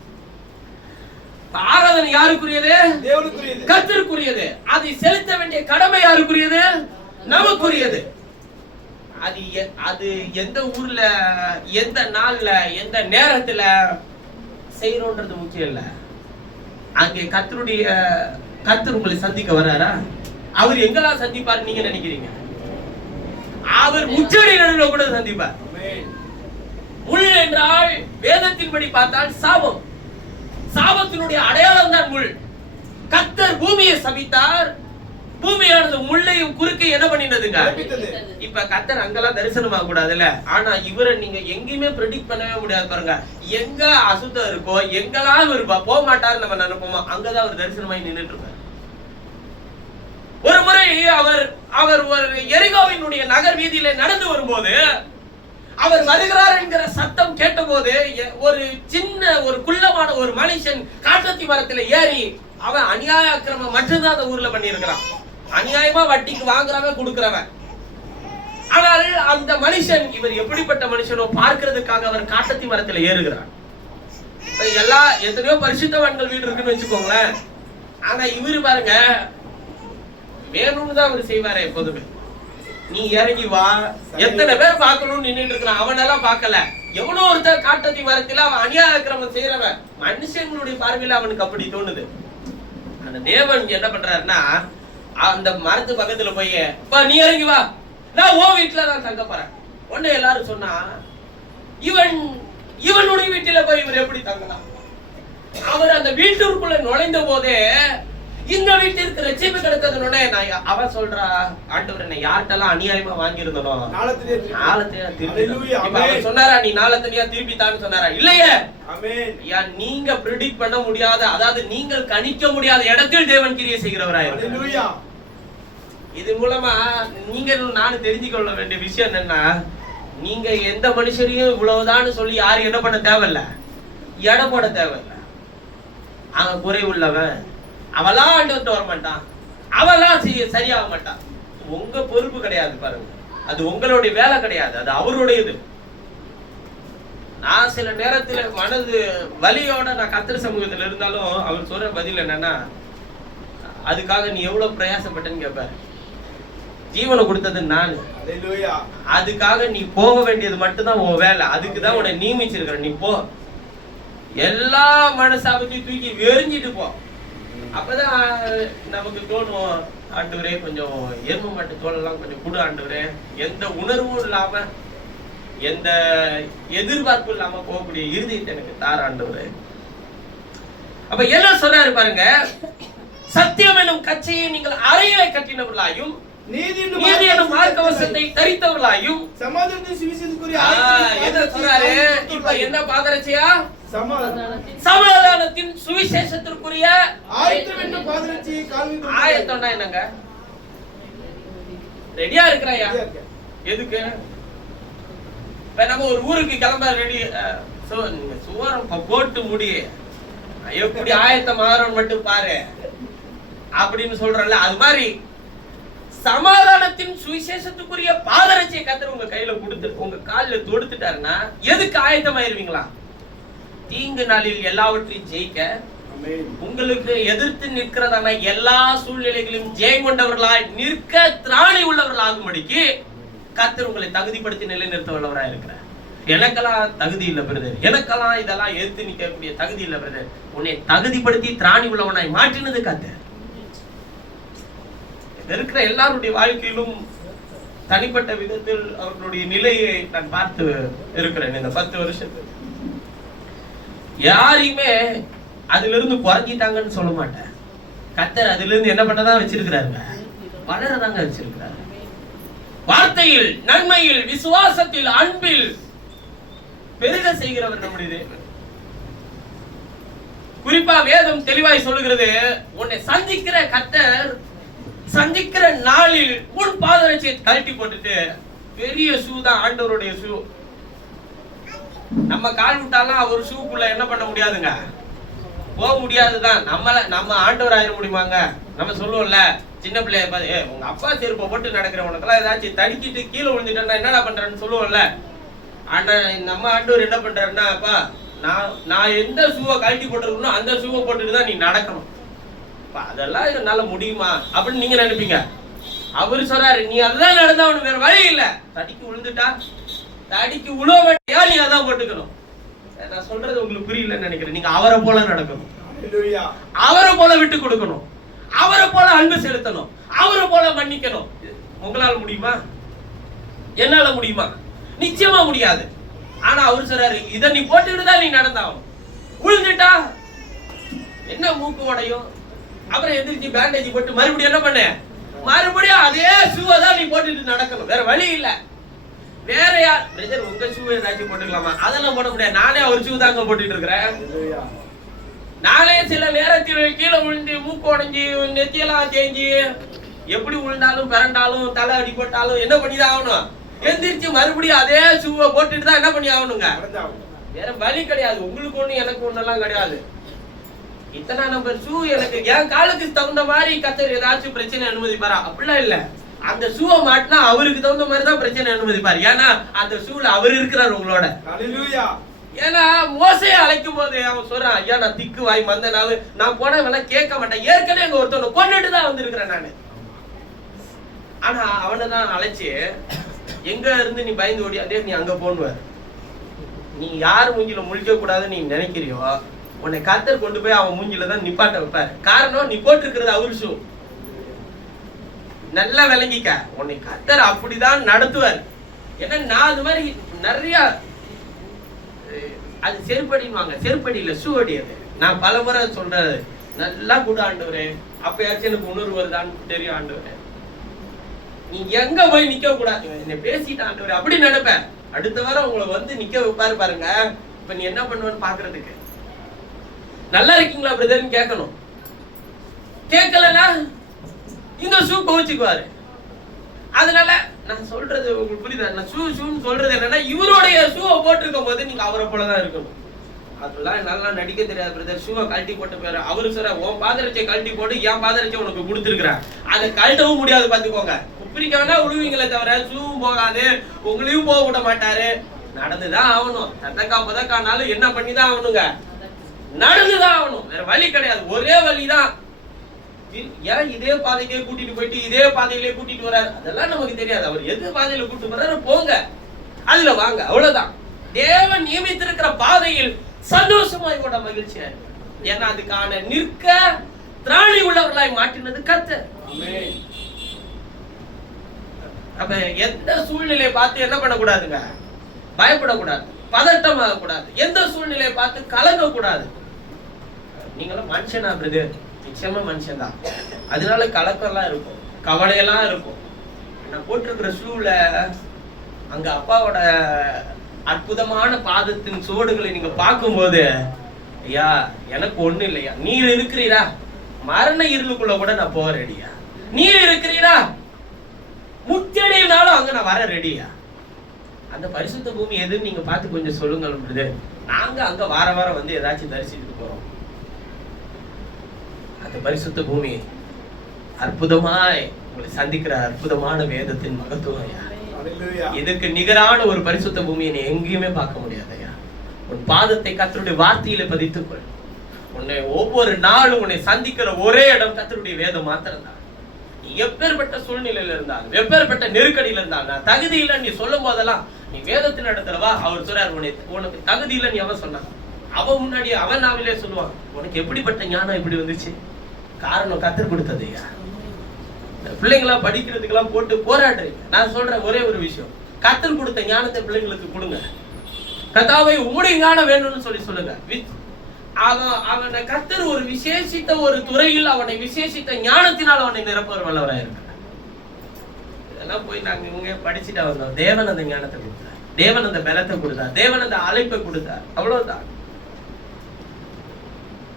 ஆராதனை யாருக்குரியது? தேவனுக்குரியது, கர்த்தருக்குரியது. அதை செலுத்த வேண்டிய கடமை யாருக்குரியது? நமக்குரியது. அது எந்த ஊர்ல, எந்த நாள்ல, எந்த நேரத்துல செய்யணும்ன்றது முக்கியம் இல்ல. அங்கே கர்த்தர் உங்களை சந்திக்க வராரா? அவர் எங்கெல்லாம் சந்திப்பார் நீங்க நினைக்கிறீங்க? அவர் முச்சடி நடுவில் கூட சந்திப்பார். முள் என்றால் வேதத்தின்படி பார்த்தால் சாபம். சாபத்தினுடைய அடையாளம் தான் முள். கர்த்தர் பூமியை சபித்தார், பூமியானது முள்ளையும் குறுக்கை என்ன பண்ணினதுங்க? இப்ப கர்த்தர் அங்கெல்லாம் தரிசனமாக கூடாதுல்ல, ஆனா இவரை நீங்க எங்கேயுமே ப்ரெடிக்ட் பண்ணவே முடியாது. பாருங்க, எங்க அசுத்தம் இருக்கோ, எங்கெல்லாம் இவர் போக மாட்டாரு நம்ம நினைப்போமா, அங்கதான் அவர் தரிசனமாய் நின்றுட்டு இருப்பார். ஒரு முறை அவர் ஒரு எரிகோவினுடைய நகர் வீதியில நடந்து வரும்போது அவர் வருகிறார் என்கிற சத்தம் கேட்டபோது ஒரு சின்ன ஒரு குள்ளமான ஒரு மனுஷன் காட்டத்தி மரத்துல ஏறி அவன் அநியாய அக்கிரமம் மட்டும்தான் அந்த ஊர்ல பண்ணியிருக்கிறான். அநியாயமா வட்டிக்கு வாங்குறவன் கொடுக்கிறவன். ஆனால் அந்த மனுஷன் இவர் எப்படிப்பட்ட மனுஷனோ பார்க்கிறதுக்காக அவர் காட்டத்தி மரத்துல ஏறுகிறார். எத்தனையோ பரிசுத்தவான்கள் வீடு இருக்குன்னு வச்சுக்கோங்களேன். ஆனா இவரு பாருங்க வேணும்னு தான் அவர் செய்வாரு எப்போதுமே. நீ இறங்கி வா, எத்தனை பேர் பார்க்கணும்னு நின்றுட்டு இருக்கிறான். அவனெல்லாம் பார்க்கல. எவ்வளவு ஒருத்தர் காட்டத்தி மரத்துல அவன் அநியாய அக்கிரமம் செய்யறவன் மனுஷங்களுடைய பார்வையில அவனுக்கு அப்படி தோணுது. அந்த தேவன் என்ன பண்றாருன்னா அந்த மரத்து பக்கத்துல போய் நீ இறங்கி வா, நான் ஓ வீட்டுல நான் தங்க போறேன். உடனே எல்லாரும் சொன்னா இவனுடைய வீட்டுல போய் இவர் எப்படி தங்கலாம்? அவர் அந்த வீட்டுக்குள்ள நுழைந்த போதே இந்த வீட்டிற்கு ரட்சிப்பு கிடைத்ததுனே அவன் சொல்றா, ஆண்டவரே யார்கிட்டலாம் அநியாயமா வாங்கியிருந்தனோ அவர் சொன்னாரா நீ நாளத்தனியா திருப்பித்தான்னு சொன்னாரா? இல்லையே. நீங்க பிரெடிக்ட் பண்ண முடியாத, அதாவது நீங்கள் கணிக்க முடியாத இடத்தில் தேவன் கிரியை செய்கிறவராயிருக்கிறார். இது மூலமா நீங்க நானும் தெரிஞ்சுக்கொள்ள வேண்டிய விஷயம் என்னன்னா, நீங்க எந்த மனுஷரையும் இவ்வளவுதான் சொல்லி யாரும் என்ன பண்ண தேவையில்ல, எடை போட தேவையில்ல. அவன் குறை உள்ளவன், அவெல்லாம் ஆண்டவர்கிட்ட வர மாட்டான், அவெல்லாம் சரியாக மாட்டான். உங்க பொறுப்பு கிடையாது பாருங்க. அது உங்களுடைய வேலை கிடையாது, அது அவருடையது. நான் சில நேரத்துல மனது வலியோட நான் கர்த்தர் சமூகத்துல இருந்தாலும் அவர் சொல்ற பதில் என்னன்னா, அதுக்காக நீ எவ்வளவு பிரயாசப்பட்டன்னு கேட்பாரு. ஜீவனை கொடுத்தது நானு, அதுக்காக நீ போக வேண்டியது மட்டும்தான் உன் வேலை. அதுக்குதான் உன்னை நியமிச்சிருக்கிறேன். நீ போ, எல்லா மனசாபத்தையும் தூக்கி வெறிஞ்சிட்டு போ. அப்பதான் நமக்கு தோணும், ஆண்டவரே கொஞ்சம் எருமை மாட்டு தோலெல்லாம் கொஞ்சம் கொடு ஆண்டவரே, எந்த உணர்வும் இல்லாம எந்த எதிர்பார்ப்பு இல்லாம போகக்கூடிய இருதயத்தை எனக்கு தார ஆண்டவரே. அப்ப என்ன சொன்னாரு பாருங்க, சத்தியம் எனும் கச்சையை நீங்கள் அறையிலே கட்டினவர்களாயும் நீதி எனும் மார்க்கவசத்தை தரித்தவர்களாயும் சமாதானத்தின் சுவிசேஷத்துக்குரிய என்ன சொல்றாரு? இப்ப என்ன பாதரட்சியா? சமாதானத்தின் சுவிசேஷத்திற்குரிய ஆயத்தம் என்ன பாதரட்சியை காண்பித்து. ஆயத்தம்னா என்னங்க? ரெடியா இருக்கிறாயா? எதுக்கு? இப்ப நம்ம ஒரு ஊருக்கு கிளம்ப ரெடி, சுவரம் போட்டு முடி, எப்படி ஆயத்தம் ஆகிறோம் மட்டும் பாரு அப்படின்னு சொல்றல. அது மாதிரி சமாதானத்தின் சுவிசேஷத்துக்குரிய பாதரட்சியை கர்த்தர் உங்க கையில கொடுத்து உங்க காலில் தொடுத்துட்டாருன்னா எதுக்கு ஆயத்தமாயிருவீங்களா? தீங்கு நாளில் எல்லாவற்றையும் ஜெயிக்க, உங்களுக்கு எதிர்த்து நிற்கிறதான எல்லா சூழ்நிலைகளையும் ஜெயம் கொண்டவர்களாய் நிற்க திராணி உள்ளவர்களாகும்படிக்கு கர்த்தர் உங்களை தகுதிப்படுத்தி நிலைநிறுத்த வல்லவராய் இருக்கிறார். எனக்கெல்லாம் தகுதி இல்லை பிரதர், எனக்கெல்லாம் இதெல்லாம் எதிர்த்து நிற்கக்கூடிய தகுதி இல்லை பிரதர். உன்னை தகுதிப்படுத்தி திராணி உள்ளவனாய் மாற்றினது கர்த்தர். இருக்கிற எல்லாருடைய வாழ்க்கையிலும் தனிப்பட்ட விதத்தில் அவர்களுடைய நிலையை நான் பார்த்து இருக்கிறேன். இந்த 10 வருஷத்துக்கு யாரையுமே அதுல இருந்து குறைஞ்சிட்டாங்கன்னு சொல்ல மாட்டேன். கர்த்தர் அதுல இருந்து என்ன பண்ணதான் வச்சிருக்கிறாருங்க, வளரதாங்க வச்சிருக்கிறாரு. வார்த்தையில், நன்மையில், விசுவாசத்தில், அன்பில் பெருக செய்கிறவர் நம்முடைய தேவன். குறிப்பா வேதம் தெளிவாய் சொல்லுகிறது, உன்னை சந்திக்கிற கர்த்தர் சந்திக்கிற நாளில் உன் பாதரட்சியை கழட்டி போட்டுட்டு, பெரிய ஷூ தான் ஆண்டவருடைய ஷூ. நம்ம கால் விட்டாலாம் அவர் ஷூக்குள்ள என்ன பண்ண முடியாதுங்க, போக முடியாதுதான். நம்ம ஆண்டவர் ஆயிட முடியுமாங்க? நம்ம சொல்லுவோம்ல, சின்ன பிள்ளைய பார்த்து, உங்க அப்பா செருப்பை போட்டு நடக்கிறவனுக்கெல்லாம் ஏதாச்சும் தடுக்கிட்டு கீழே விழுந்துட்டா என்னடா பண்றேன்னு சொல்லுவோம்ல. ஆனா நம்ம ஆண்டவர் என்ன பண்றாருன்னா, அப்பா நான் எந்த ஷூவை கழட்டி போட்டுருக்கணும் அந்த ஷூவை போட்டுட்டு தான் நீ நடக்கணும். அதெல்லாம் என்னால முடியுமா அப்படின்னு நீங்க நினைப்பீங்க. அவரு சொல்றாரு, நீ அதான் நடந்தா அவனுக்கு வேற வழி இல்ல. தடிக்கு விழுந்துட்டா தடிக்கு உழவ வேண்டியா நீ அதான் போட்டுக்கணும். நான் சொல்றது உங்களுக்கு புரியலன்னு நினைக்கிறேன். நீங்க அவரை போல நடக்கணும், அவரை போல விட்டு கொடுக்கணும், அவரை போல அன்பு செலுத்தணும், அவரை போல மன்னிக்கணும். உங்களால முடியுமா? என்னால முடியுமா? நிச்சயமா முடியாது. ஆனா அவரு சொல்றாரு, இத நீ போட்டுக்கிட்டு தான் நீ நடந்தாகணும். விழுந்துட்டா என்ன மூக்கு உடையும், அப்புறம் எதிர்த்து பேண்டேஜ் போட்டு மறுபடியும் என்ன பண்ண, மறுபடியும் அதே ஷூவை தான் நீ போட்டுட்டு நடக்கணும். வேற வழி இல்ல. வேற யார் பிரதர் உங்க ஷூ ஏதாச்சும் போட்டுக்கலாமா? அதெல்லாம் போட முடியாது. நானே ஒரு ஷூ தாங்க போட்டுட்டு இருக்கிறேன். நானே சில நேரத்தில் கீழே விழுந்து மூக்கு உடைஞ்சு நெத்தியெல்லாம் தேஞ்சு எப்படி விழுந்தாலும் பிறண்டாலும் தலை அடிபட்டாலும் என்ன பண்ணிதான் ஆகணும், எந்திரிச்சு மறுபடியும் அதே ஷூவை போட்டுட்டு தான் என்ன பண்ணி ஆகணுங்க. நடந்தாகும். வேற வழி கிடையாது. உங்களுக்கு ஒண்ணு எனக்கு ஒண்ணெல்லாம் கிடையாது. இத்தனை நம்பர் ஷூ எனக்கு என் காலுக்கு தகுந்த மாதிரி கத்தர் ஏதாச்சும் பிரச்சனை அனுமதிப்பாரா? அப்படிலாம் இல்ல. அந்த ஷூவை மாட்டினா அவருக்கு தகுந்த மாதிரி தான் பிரச்சனை அனுமதிப்பாரு. ஏன்னா அந்த ஷூல அவர் இருக்கிறார் உங்களோட. ஹல்லேலூயா. ஏன்னா மோசையை அழைக்கும் போது அவன் சொல்றான், ஐயா நான் திக்கு வாய் மந்தனாவு, நான் போனவெல்லாம் கேட்க மாட்டேன், ஏற்கனவே அங்க ஒருத்தவனை கொண்டுட்டு தான் வந்திருக்கிறேன் நானு. ஆனா அவனை தான் அழைச்சு எங்க இருந்து நீ பயந்து ஓடியாதே நீ அங்க போன்னுவார். நீ யார் மூஞ்சில முழிக்க கூடாதுன்னு நீ நினைக்கிறியோ உன்னை கர்த்தர் கொண்டு போய் அவன் மூஞ்சில தான் நிப்பாட்ட வைப்பார். காரணம் நீ போட்டிருக்கிறது அவரு ஷூ. நல்லா விளங்கிக்க, உன்னை கர்த்தர் அப்படிதான் நடத்துவார். ஏன்னா நான் அது மாதிரி நிறைய அது செருப்படின்வாங்க, செருப்படி இல்ல ஷூ அடி. அது நான் பல முறை சொல்றது, நல்லா கூட ஆண்டவரே அப்பயாச்சும் எனக்கு உணர்வு வருதான்னு தெரியும் ஆண்டவரே. நீ எங்க போய் நிக்க கூடாது, என்ன பேசிட்டு ஆண்டவரே அப்படி நினைப்பேன். அடுத்த வாரம் உங்களை வந்து நிக்க வைப்பாரு பாருங்க. இப்ப நீ என்ன பண்ணுவேன்னு பாக்குறதுக்கு. நல்லா இருக்கீங்களா பிரதர்ன்னு கேட்கணும். கேட்கலன்னா இந்த ஷூ கோச்சுக்குவாரு. அதனால நான் சொல்றது உங்களுக்கு புரியுதா? நான் ஷூன்னு சொல்றது என்னன்னா, இவருடைய ஷூவை போட்டிருக்கும் போது நீங்க அவரை போலதான் இருக்கணும். அதெல்லாம் நல்லா நடிக்க தெரியாது பிரதர், ஷூவை கழட்டி போட்டு போயிரு. அவரு சொல்ற உன் பாதரட்சியை கழட்டி போட்டு என் பாதரட்சியை உனக்கு கொடுத்துருக்கிறேன், அதை கழட்டவும் முடியாது பாத்துக்கோங்க. உப்பிரிக்க வேணா விழுவீங்களே தவிர ஷூவும் போகாது, உங்களையும் போக விட மாட்டாரு. நடந்துதான் ஆகணும். தத்தக்கா பதக்கானாலும் என்ன பண்ணிதான் ஆகணுங்க, நடந்துதான் ஆகணும். வேற வழி கிடையாது. ஒரே வழிதான். ஏன் இதே பாதைக்கே கூட்டிட்டு போயிட்டு இதே பாதையிலே கூட்டிட்டு வர்றாரு அதெல்லாம் நமக்கு தெரியாது. அவர் எது பாதையில கூட்டிட்டு வர்றாரு போங்க, அதுல வாங்க, அவ்வளவுதான். தேவன் நியமித்திருக்கிற பாதையில் சந்தோஷமாய் கூட மகிழ்ச்சியா இருக்கு. ஏன்னா அதுக்கான நிற்க திராணி உள்ளவர்களாய் மாற்றினது கர்த்தர். அப்ப எந்த சூழ்நிலையை பார்த்து என்ன பண்ணக்கூடாதுங்க, பயப்படக்கூடாது, பதட்டமாக கூடாது, எந்த சூழ்நிலையை பார்த்து கலங்க கூடாது. நீங்களும் மனுஷனா பிரதர்? நிச்சயமா மனுஷன் தான். அதனால கலக்கம்லாம் இருக்கும், கவலையெல்லாம் இருக்கும். நான் போட்டிருக்கிற ஷூல அங்க அப்பாவோட அற்புதமான பாதத்தின் சோடுகளை நீங்க பார்க்கும்போது, ஐயா எனக்கு ஒண்ணு இல்லையா, நீர் இருக்கிறீரா, மரண இருளுக்குள்ள கூட நான் போக ரெடியா, நீர் இருக்கிறீரா, முத்தடினாலும் அங்க நான் வர ரெடியா. அந்த பரிசுத்த பூமி எதுன்னு நீங்க பார்த்து கொஞ்சம் சொல்லுங்க. நாங்க அங்க வார வாரம் வந்து ஏதாச்சும் தரிசிட்டு போறோம். அந்த பரிசுத்த பூமி அற்புதமாய் உங்களை சந்திக்கிற அற்புதமான வேதத்தின் மகத்துவம். இதுக்கு நிகரான ஒரு பரிசுத்த பூமியை நீ எங்கேயுமே பார்க்க முடியாதையா. உன் பாதத்தை கர்த்தருடைய வார்த்தையில பதித்துக்கொள். உன்னை ஒவ்வொரு நாளும் உன்னை சந்திக்கிற ஒரே இடம் கர்த்தருடைய வேதம் மாத்திரம் தான். நீ எப்பேற்பட்ட சூழ்நிலையில இருந்தாலும், எப்பேற்பட்ட நெருக்கடியில இருந்தாலும், நான் தகுதி இல்லை நீ சொல்லும் போதெல்லாம் நீ வேதத்தின் இடத்துல வா. அவர் சொல்றாரு, உனக்கு தகுதி இல்லை நீ அவன் சொன்னான், அவன் முன்னாடி அவன் நாவிலே சொல்லுவான், உனக்கு எப்படிப்பட்ட ஞானம் எப்படி வந்துச்சு? காரணம் கர்த்தர் கொடுத்தது. பிள்ளைங்களா படிக்கிறதுக்கெல்லாம் போட்டு போராடுறீங்க. நான் சொல்ற ஒரே ஒரு விஷயம், கர்த்தர் கொடுத்த ஞானத்தை பிள்ளைங்களுக்கு கொடுங்க. கர்த்தாவே உம்முடைய ஞானம் வேணும்னு சொல்லுங்க. அவனை கர்த்தர் ஒரு விசேஷித்த ஒரு துறையில் அவனை விசேஷித்த ஞானத்தினால் அவனை நிரப்பவர் வல்லவராக இருக்கிறார். இதெல்லாம் போய் நாங்க இங்க படிச்சுட்டா வந்தோம். தேவன் அந்த ஞானத்தை கொடுத்தார், தேவன் அந்த பலத்தை கொடுத்தார், தேவன் அந்த அழைப்பை கொடுத்தார், அவ்வளவுதான்.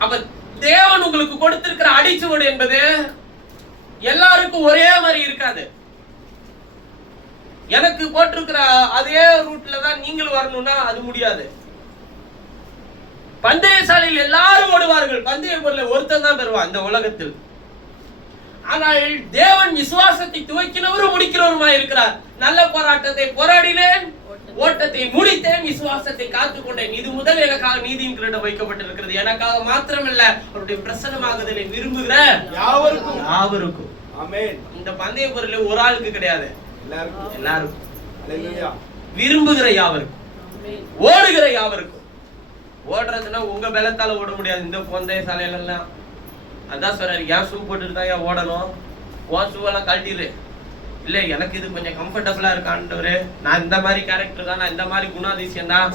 அப்ப தேவன் உங்களுக்கு கொடுத்திருக்கிற அடிச்சுவடு என்பது எல்லாருக்கும் ஒரே மாதிரி இருக்காது. எனக்கு போட்டிருக்கிற அதே ரூட்ல தான் நீங்களும் வரணும்னா அது முடியாது. பந்தய சாலையில் எல்லாரும் ஓடுவார்கள், பந்தய பொருளை ஒருத்தன் தான் பெறுவான் இந்த உலகத்தில். ஆனால் தேவன் விசுவாசத்தை துவக்கினவரும் முடிக்கிறவருமா இருக்கிறார். நல்ல போராட்டத்தை போராடினேன், ஓட்டத்தை முடித்தேன், விசுவாசத்தை காத்துக்கொண்டேன். இது முதல் எனக்காக நீதியின் கிரீடம் வைக்கப்பட்டிருக்கிறது. எனக்காக மாத்திரமல்ல, அவருடைய பிரசன்னமாகுதலை விரும்புகிற யாவருக்கும். ஆமென். இந்த பந்தய பொருள் ஒரு ஆளுக்கு கிடையாது, எல்லாருக்கும். ஹல்லேலூயா. விரும்புகிற யாவருக்கும், ஓடுகிற யாவருக்கும். ஓடுறதுன்னா உங்க பலத்தால ஓட முடியாது இந்த பந்தய சாலையில எல்லாம். அதான் சொல்றாரு, ஏன் ஷூ போட்டுட்டு தான் ஏன் ஓடணும், உன் ஷூவெல்லாம் கழட்டிடு. இல்ல எனக்கு இது கொஞ்சம் கம்ஃபர்டபுளா இருக்கான்ட்டு, நான் இந்த மாதிரி கேரக்டர் தான், நான் இந்த மாதிரி குணாதிசயம் தான்.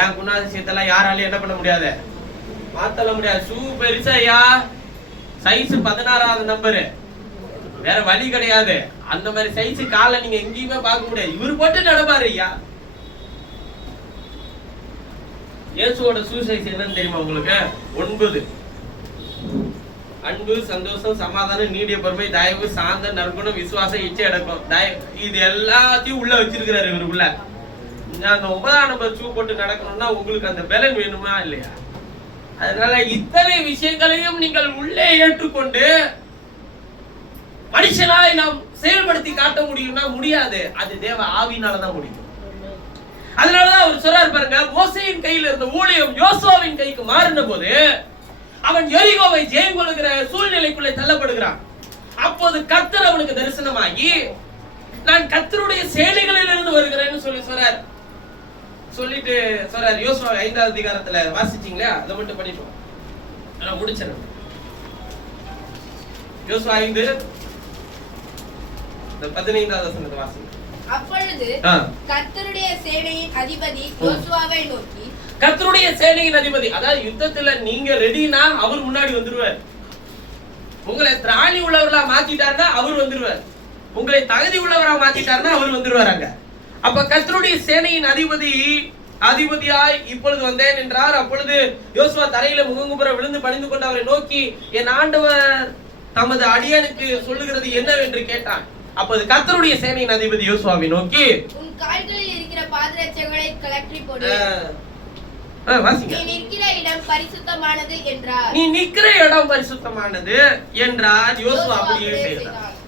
என் குணாதிசயத்தெல்லாம் யாராலையும் என்ன பண்ண முடியாது, மாத்தல முடியாது. ஷூ பெருசாயா, சைஸ் 16வது நம்பரு, வேற வழி கிடையாது. அந்த மாதிரி சைஸ் காலை நீங்க எங்கேயுமே பார்க்க முடியாது. இவரு போட்டு நடப்பாரு. ஐயா இயேசுவோட ஷூ சைஸ் என்னன்னு தெரியுமா உங்களுக்கு? 9. அன்பு, சந்தோஷம், சமாதானம், நீடிய பொறுமை, தயவு, சாந்த, நற்குணம், விசுவாசம், இச்சை அடக்கம், இது எல்லாத்தையும் உள்ள வச்சிருக்கிறாரு இவருக்குள்ள. அந்த 9ஆம் நம்பர் ஷூ போட்டு நடக்கணும்னா உங்களுக்கு அந்த பலன் வேணுமா இல்லையா? அதனால இத்தனை விஷயங்களையும் நீங்கள் உள்ளே ஏற்றுக்கொண்டு மனுஷனாய் நாம் செயல்படுத்தி காட்ட முடியும்னா முடியாது. அது தேவ ஆவியினாலதான் முடியும். அதனாலதான் அவர் சொல்றாரு பாருங்க, மோசேயின் கையில் இருந்த ஊழியம் யோசுவாவின் கைக்கு மாறின போது அவன் எரிகோவை ஜெயம் கொள்ளுகிற சூழ்நிலைக்குள்ளே தள்ளப்படுகிறான். அப்போது கர்த்தர் அவனுக்கு தரிசனமாகி, நான் கர்த்தருடைய சேனைகளில் இருந்து வருகிறேன்னு சொல்றார். சொல்லிட்டு சொல்றாரு, யோசுவா 5ஆம் அதிகாரத்துல வாசிச்சீங்களா? அதை மட்டும் படிப்போம், நான் முடிச்சிடறேன். யோசுவா 5:15 வசனத்தை வாசிங்க. அப்பொழுது கர்த்தருடைய சேனையின் அதிபதி யோசுவாவை நோக்கி, கர்த்தருடைய சேனையின் அதிபதி, அதாவது யுத்தத்துல நீங்க ரெடினா அவர் முன்னாடி வந்துருவார். உங்களை திராணி உள்ளவர்களா மாத்திட்டாருன்னா அவர் வந்துருவார். உங்களை தகுதி உள்ளவரா மாத்திட்டாருன்னா அவர் வந்துருவாராங்க. அப்ப கர்த்தருடைய சேனையின் அதிபதியாய் இப்பொழுது வந்தேன் என்றார். அப்பொழுது யோசுவா தரையில முகங்குப்புற விழுந்து பணிந்து கொண்டு அவரை நோக்கி, என் ஆண்டவர் தமது அடியானுக்கு சொல்லுகிறது என்னவென்று கேட்டான். அப்போது கர்த்தருடைய சேனையின் அதிபதி யோசுவாவை நோக்கி, உன் கால்களில் இருக்கிற பாதரட்சைகளை கழற்றி போடு, வாசிங்க. நீ நிற்கிற இடம் பரிசுத்தமானது என்றார். நீ நிற்கிற இடம் பரிசுத்தமானது என்றார். யோசுவா அப்படியே செய்தார்.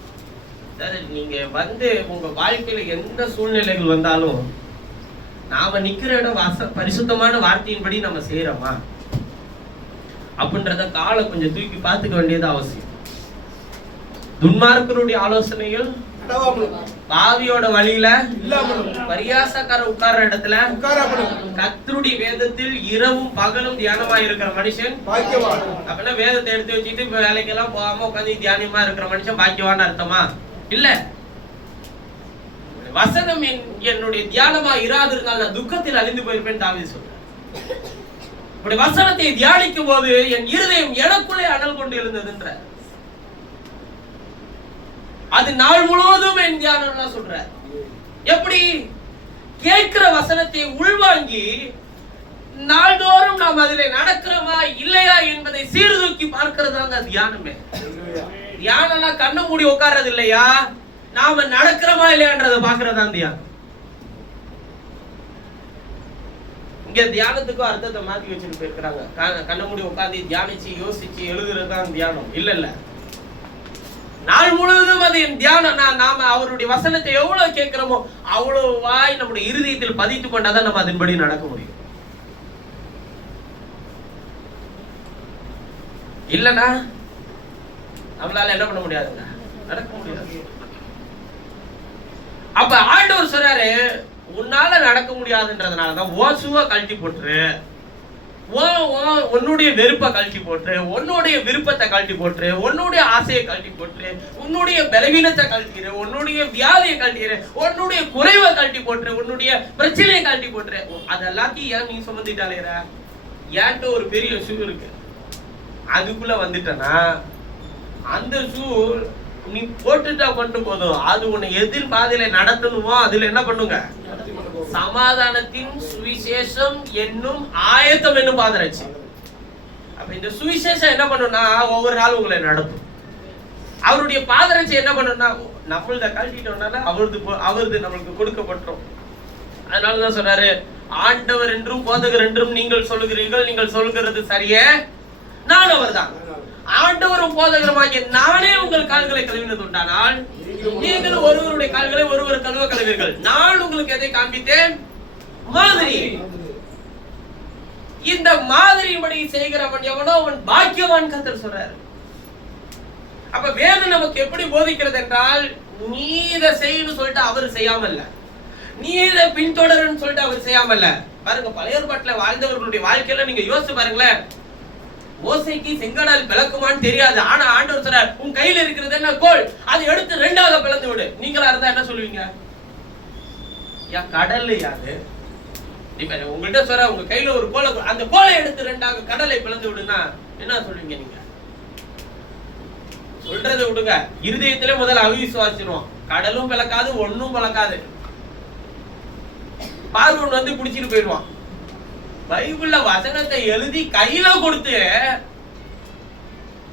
நீங்க உங்க வாழ்க்கையில எந்த சூழ்நிலைகள் வந்தாலும் நாம நிக்கிற இடம் பரிசுத்தமான வார்த்தையின்படி நம்ம செய்யறோமா அப்படின்றத காலை கொஞ்சம் தூக்கி பார்த்துக்க வேண்டியது அவசியம். துன்மார்க்கருடைய ஆலோசனைகள் பாவியோட வழியில, பரியாசக்கார உட்கார்ற இடத்துல, கர்த்தருடைய வேதத்தில் இரவும் பகலும் தியானமா இருக்கிற மனுஷன் பாக்கியவான். அப்படின்னா வேதத்தை எடுத்து வச்சுட்டு இப்ப வேலைக்கெல்லாம் போகாம உட்காந்து தியானமா இருக்கிற மனுஷன் பாக்கியவான்னு அர்த்தமா? இல்ல. வசனம் என்னுடைய தியானமா இராதிருந்தால் நான் துக்கத்தில் அழிந்து போயிருப்பேன் தாவீது சொல்றார். வசனத்தை தியானிக்கும் போது என் இருதயம் எனக்குள்ளே அனல் கொண்டு எழுந்ததுன்ற, அது நாள் முழுவதும் என் தியானம் சொல்ற. எப்படி? கேட்கிற வசனத்தை உள்வாங்கி நாள்தோறும் நாம் அதிலே நடக்கிறோமா இல்லையா என்பதை சீர்தூக்கி பார்க்கிறதாங்க தியானமே. தியானம்னா கண்ணை மூடி உட்கார்றது இல்லையா, நாம நடக்கிறோமா இல்லையான்றதை பாக்குறதா தியானம். இங்க தியானத்துக்கும் அர்த்தத்தை மாத்தி வச்சுட்டு போயிருக்கிறாங்க. கண்ணை மூடி உட்கார்ந்து தியானிச்சு யோசிச்சு எழுதுறதுதான் தியானம். இல்ல, நாள் முழுவதும் அது என் தியானம். நாம அவருடைய வசனத்தை எவ்வளவு கேட்கிறோமோ அவ்வளவு வாய் நம்முடைய இருதயத்தில் பதித்து கொண்டாதான் நம்ம அதன்படி நடக்க முடியும். இல்லனா நம்மளால என்ன பண்ண முடியாதுங்க, நடக்க முடியாது. அப்ப ஆண்டவர் சொல்றாரு, உன்னால நடக்க முடியாதுன்றதுனாலதான் ஓசுவா கழட்டி போட்டுரு, உன்னுடைய வெறுப்பை கழட்டி போட்டுரு, உன்னுடைய விருப்பத்தை கழட்டி போட்டுரு, உன்னுடைய ஆசையை கழட்டி போட்டுரு, உன்னுடைய பலவீனத்தை கழட்டிரு, உன்னுடைய வியாதியை கழட்டிரு, உன்னுடைய குறைவை கழட்டி போட்டுரு, உன்னுடைய பிரச்சனையை கழட்டி போட்டுரு. அதெல்லாத்தையும் ஏன் நீ சுமந்துட்டாலேற? ஏன்ட்ட ஒரு பெரிய ஷூ இருக்கு, அதுக்குள்ள வந்துட்டனா அந்த ஷூ நீ போட்டுட்டா மட்டும் போதும், அது உன்னை எதிர் பாதையில நடத்தணுமோ அதுல என்ன பண்ணுங்க? சமாதானத்தின் சுவிசேஷம் என்னும் ஆயத்தம் என்னும் பாதரட்சி. அப்ப இந்த சுவிசேஷம் என்ன பண்ணும்னா ஒவ்வொரு நாளும் உங்களை நடத்தும். அவருடைய பாதரட்சி என்ன பண்ணும்னா நம்மள்த கழட்டிட்டோம்னால அவரது நம்மளுக்கு கொடுக்கப்பட்டோம். அதனாலதான் சொன்னாரு, ஆண்டவர் என்றும் போதகர் என்றும் நீங்கள் சொல்லுகிறீர்கள், நீங்கள் சொல்லுகிறது சரியே, நான் அவர் தான். ஆண்டவரும் போதகருமாகிய நானே உங்கள் கால்களை கழுவினது உண்டானால் நீங்கள் ஒருவருடைய கால்களை ஒருவர் கழுவ கழுவீர்கள். நான் உங்களுக்கு எதை காண்பித்தேன்? மாதிரி. இந்த மாதிரியின்படி செய்கிறவன் எவனோ அவன் பாக்கியவான் கர்த்தர் சொல்றாரு. அப்ப வேதம் நமக்கு எப்படி போதிக்கிறது என்றால், நீ இதை செய்யணும்னு சொல்லிட்டு அவர் செய்யாமல்ல, நீ இதை பின்தொடருன்னு சொல்லிட்டு அவர் செய்யாமல்ல. பாருங்க, பழைய ஏற்பாட்டுல வாழ்ந்தவர்களுடைய வாழ்க்கையில நீங்க யோசிச்சு பாருங்களேன். மோசேக்கு செங்கடல் பிளக்குமான்னு தெரியாது, ஆனா ஆண்டவர் சொல்றார், உன் கையில இருக்கிறது என்ன? கோல், அதை எடுத்து ரெண்டாக பிளந்து விடு. நீங்களா இருந்தா என்ன சொல்லுவீங்க? கடல் யாது உங்கள்கிட்ட சொல்ற, உங்க கையில ஒரு கோலை, அந்த கோலை எடுத்து ரெண்டாக கடலை பிளந்து விடுனா என்ன சொல்லுவீங்க? நீங்க சொல்றதை விடுங்க, இருதயத்திலே முதல்ல அவிசுவாசிடுவோம். கடலும் பிளக்காது, ஒன்னும் பிளக்காது. பார்வன் வந்து குடிச்சிட்டு போயிடுவான். பைபிள்ல வசனத்தை எழுதி கையில கொடுத்து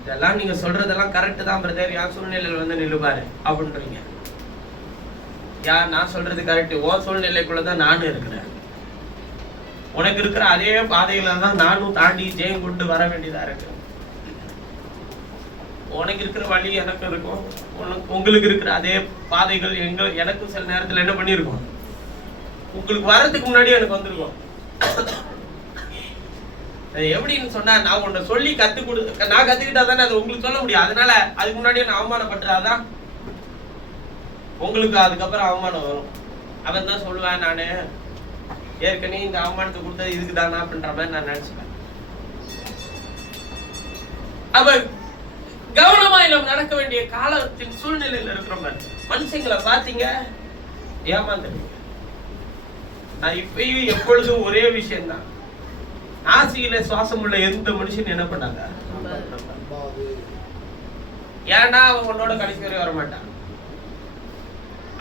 இதெல்லாம் நீங்க சொல்றதெல்லாம் கரெக்ட் தான் பிரதர், என் சூழ்நிலையில வந்து நிலுவாரு அப்படின்றீங்க. நான் சொல்றது கரெக்ட், உன் சூழ்நிலைக்குள்ளதான் நானும் இருக்கிறேன். உனக்கு இருக்கிற அதே பாதையில தான் நானும் தாண்டி ஜெயம் கொண்டு வர வேண்டியதா இருக்கு. உனக்கு இருக்கிற வழி எனக்கு இருக்கும், உங்களுக்கு இருக்கிற அதே பாதைகள் எனக்கும் சில நேரத்துல என்ன பண்ணிருக்கோம், உங்களுக்கு வர்றதுக்கு முன்னாடி எனக்கு வந்திருக்கும். எப்படின்னு சொன்னா, நான் உன்னை சொல்லி நான் கத்துக்கிட்டா தானே அது உங்களுக்கு சொல்ல முடியும். அதனால அதுக்கு முன்னாடியே நான் அவமானப்பட்டுறாதான் உங்களுக்கு அதுக்கப்புறம் அவமானம் வரும். அவன் தான் சொல்லுவேன், நானு ஏற்கனவே இந்த அவமானத்தை கொடுத்தது இதுக்கு தானா அப்படின்ற மாதிரி நான் நினைச்சுப்பேன். அப்ப கவனமா நம்ம நடக்க வேண்டிய காலத்தின் சூழ்நிலையில இருக்கிற மாதிரி மனுஷங்களை பாத்தீங்க, ஏமாந்துருங்க. நான் இப்பயும் எப்பொழுதும் ஒரே விஷயம்தான், நாசியில சுவாசம் உள்ள எந்த மனுஷன் என்ன பண்ணாங்க, ஏன்னா அவன் உன்னோட கடைசி வரை வரமாட்டான்,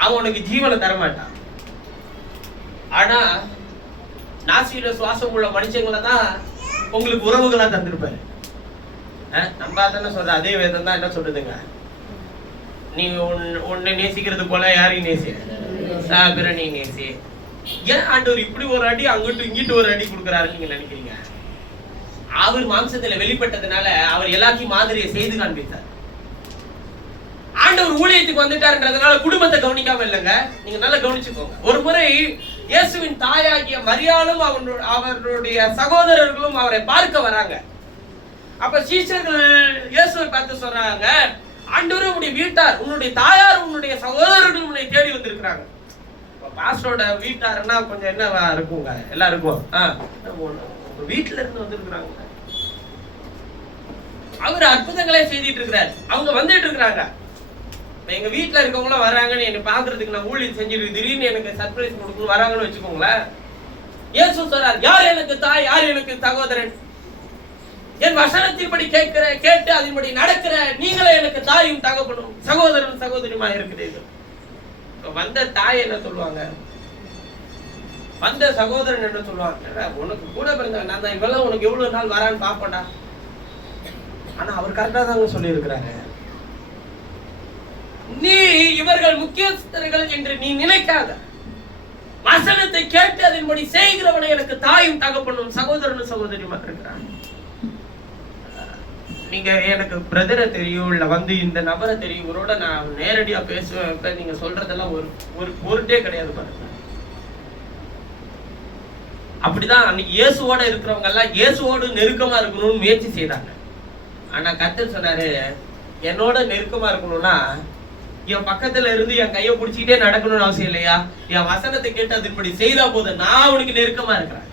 அவன் உனக்கு ஜீவனை தரமாட்டான். ஆனா நாசியில சுவாசம் உள்ள மனுஷங்களை தான் உங்களுக்கு உறவுகளா தந்திருப்பாரு. நம்ம தானே சொல்ற அதே வேதம் தான் என்ன சொல்றதுங்க, நீ உன்னை நேசிக்கிறது போல யாரையும் நேசி, பிறனை நேசி. ஏன் ஆண்டவர் இப்படி ஒரு அடி அங்கிட்டு இங்கிட்டு ஒரு அடி கொடுக்குறாருன்னு நீங்க நினைக்கிறீங்க? அவர் மாம்சத்துல வெளிப்பட்டதுனால அவர் எல்லாத்தையும் மாதிரியை செய்து காண்பித்தார். ஆண்டவர் ஊழியத்துக்கு வந்துட்டாருன்றதுனால குடும்பத்தை கவனிக்காம இல்லைங்க, நீங்க நல்லா கவனிச்சுக்கோங்க. ஒரு முறை இயேசுவின் தாயாகிய மரியாளும் அவருடைய சகோதரர்களும் அவரை பார்க்க வராங்க. அப்ப சீஷர்கள் இயேசுவை பார்த்து சொல்றாங்க, ஆண்டவரே உன்னுடைய வீட்டார், உன்னுடைய தாயார், உன்னுடைய சகோதரர்கள் உன்னை தேடி வந்திருக்கிறாங்க. பாஸ்டரோட வீட்டாருன்னா கொஞ்சம் என்ன இருக்குங்க, எல்லாருக்கும் வீட்டுல இருந்து வந்திருக்கிறாங்க. அவர் அற்புதங்களே செய்திட்டு இருக்கிறார், அவங்க வந்துட்டு இருக்கிறாங்க. எங்க வீட்டுல இருக்கவங்களும் வராங்கன்னு என்னை பாக்குறதுக்கு நான் ஊழியம் செஞ்சிருக்கு, திடீர்னு எனக்கு சர்ப்ரைஸ் கொடுக்கணும் வராங்கன்னு வச்சுக்கோங்களேன். இயேசு சொல்றார், யார் எனக்கு தாய், யார் எனக்கு சகோதரன், என் வசனத்தின்படி கேட்டு அதன்படி நடக்கிற நீங்களே எனக்கு தாயும் தகப்பனும் சகோதரன் சகோதரியுமா இருக்கிறீர்கள். வந்த தாய் என்ன சொல்லுவாங்க, வந்த சகோதரன் என்ன சொல்லுவாங்க, உனக்கு கூட பிறந்த நான் தான், இவெல்லாம் உனக்கு எவ்வளவு நாள் வரான்னு பாப்பண்டா. ஆனா அவர் கரெக்டா தாங்க சொல்லி இருக்கிறாங்க, நீ இவர்கள் முக்கியஸ்தர்கள் என்று நீ நினைக்காத, வசனத்தை கேட்டு அதன்படி செய்கிறவனை எனக்கு தாயும் தகப்பனும் சகோதரனும் சகோதரியுமா இருக்கிறாங்க. நீங்க எனக்கு பிரதரை தெரியும், இல்ல வந்து இந்த நபரை தெரியும், இவரோட நான் நேரடியா பேசுவேன், நீங்க சொல்றதெல்லாம் ஒரு பொருட்டே கிடையாது பாருங்க. அப்படிதான் அன்னைக்கு இயேசுவோட இருக்கிறவங்க எல்லாம் இயேசுவோடு நெருக்கமா இருக்கணும்னு முயற்சி செய்தாங்க. ஆனா கர்த்தர் சொன்னாரு, என்னோட நெருக்கமா இருக்கணும்னா என் பக்கத்துல இருந்து என் கையை பிடிச்சிக்கிட்டே நடக்கணும்னு அவசியம் இல்லையா, என் வசனத்தை கேட்டு அதுபடி செய்தா போதும், நான் உனக்கு நெருக்கமா இருக்கிறேன்.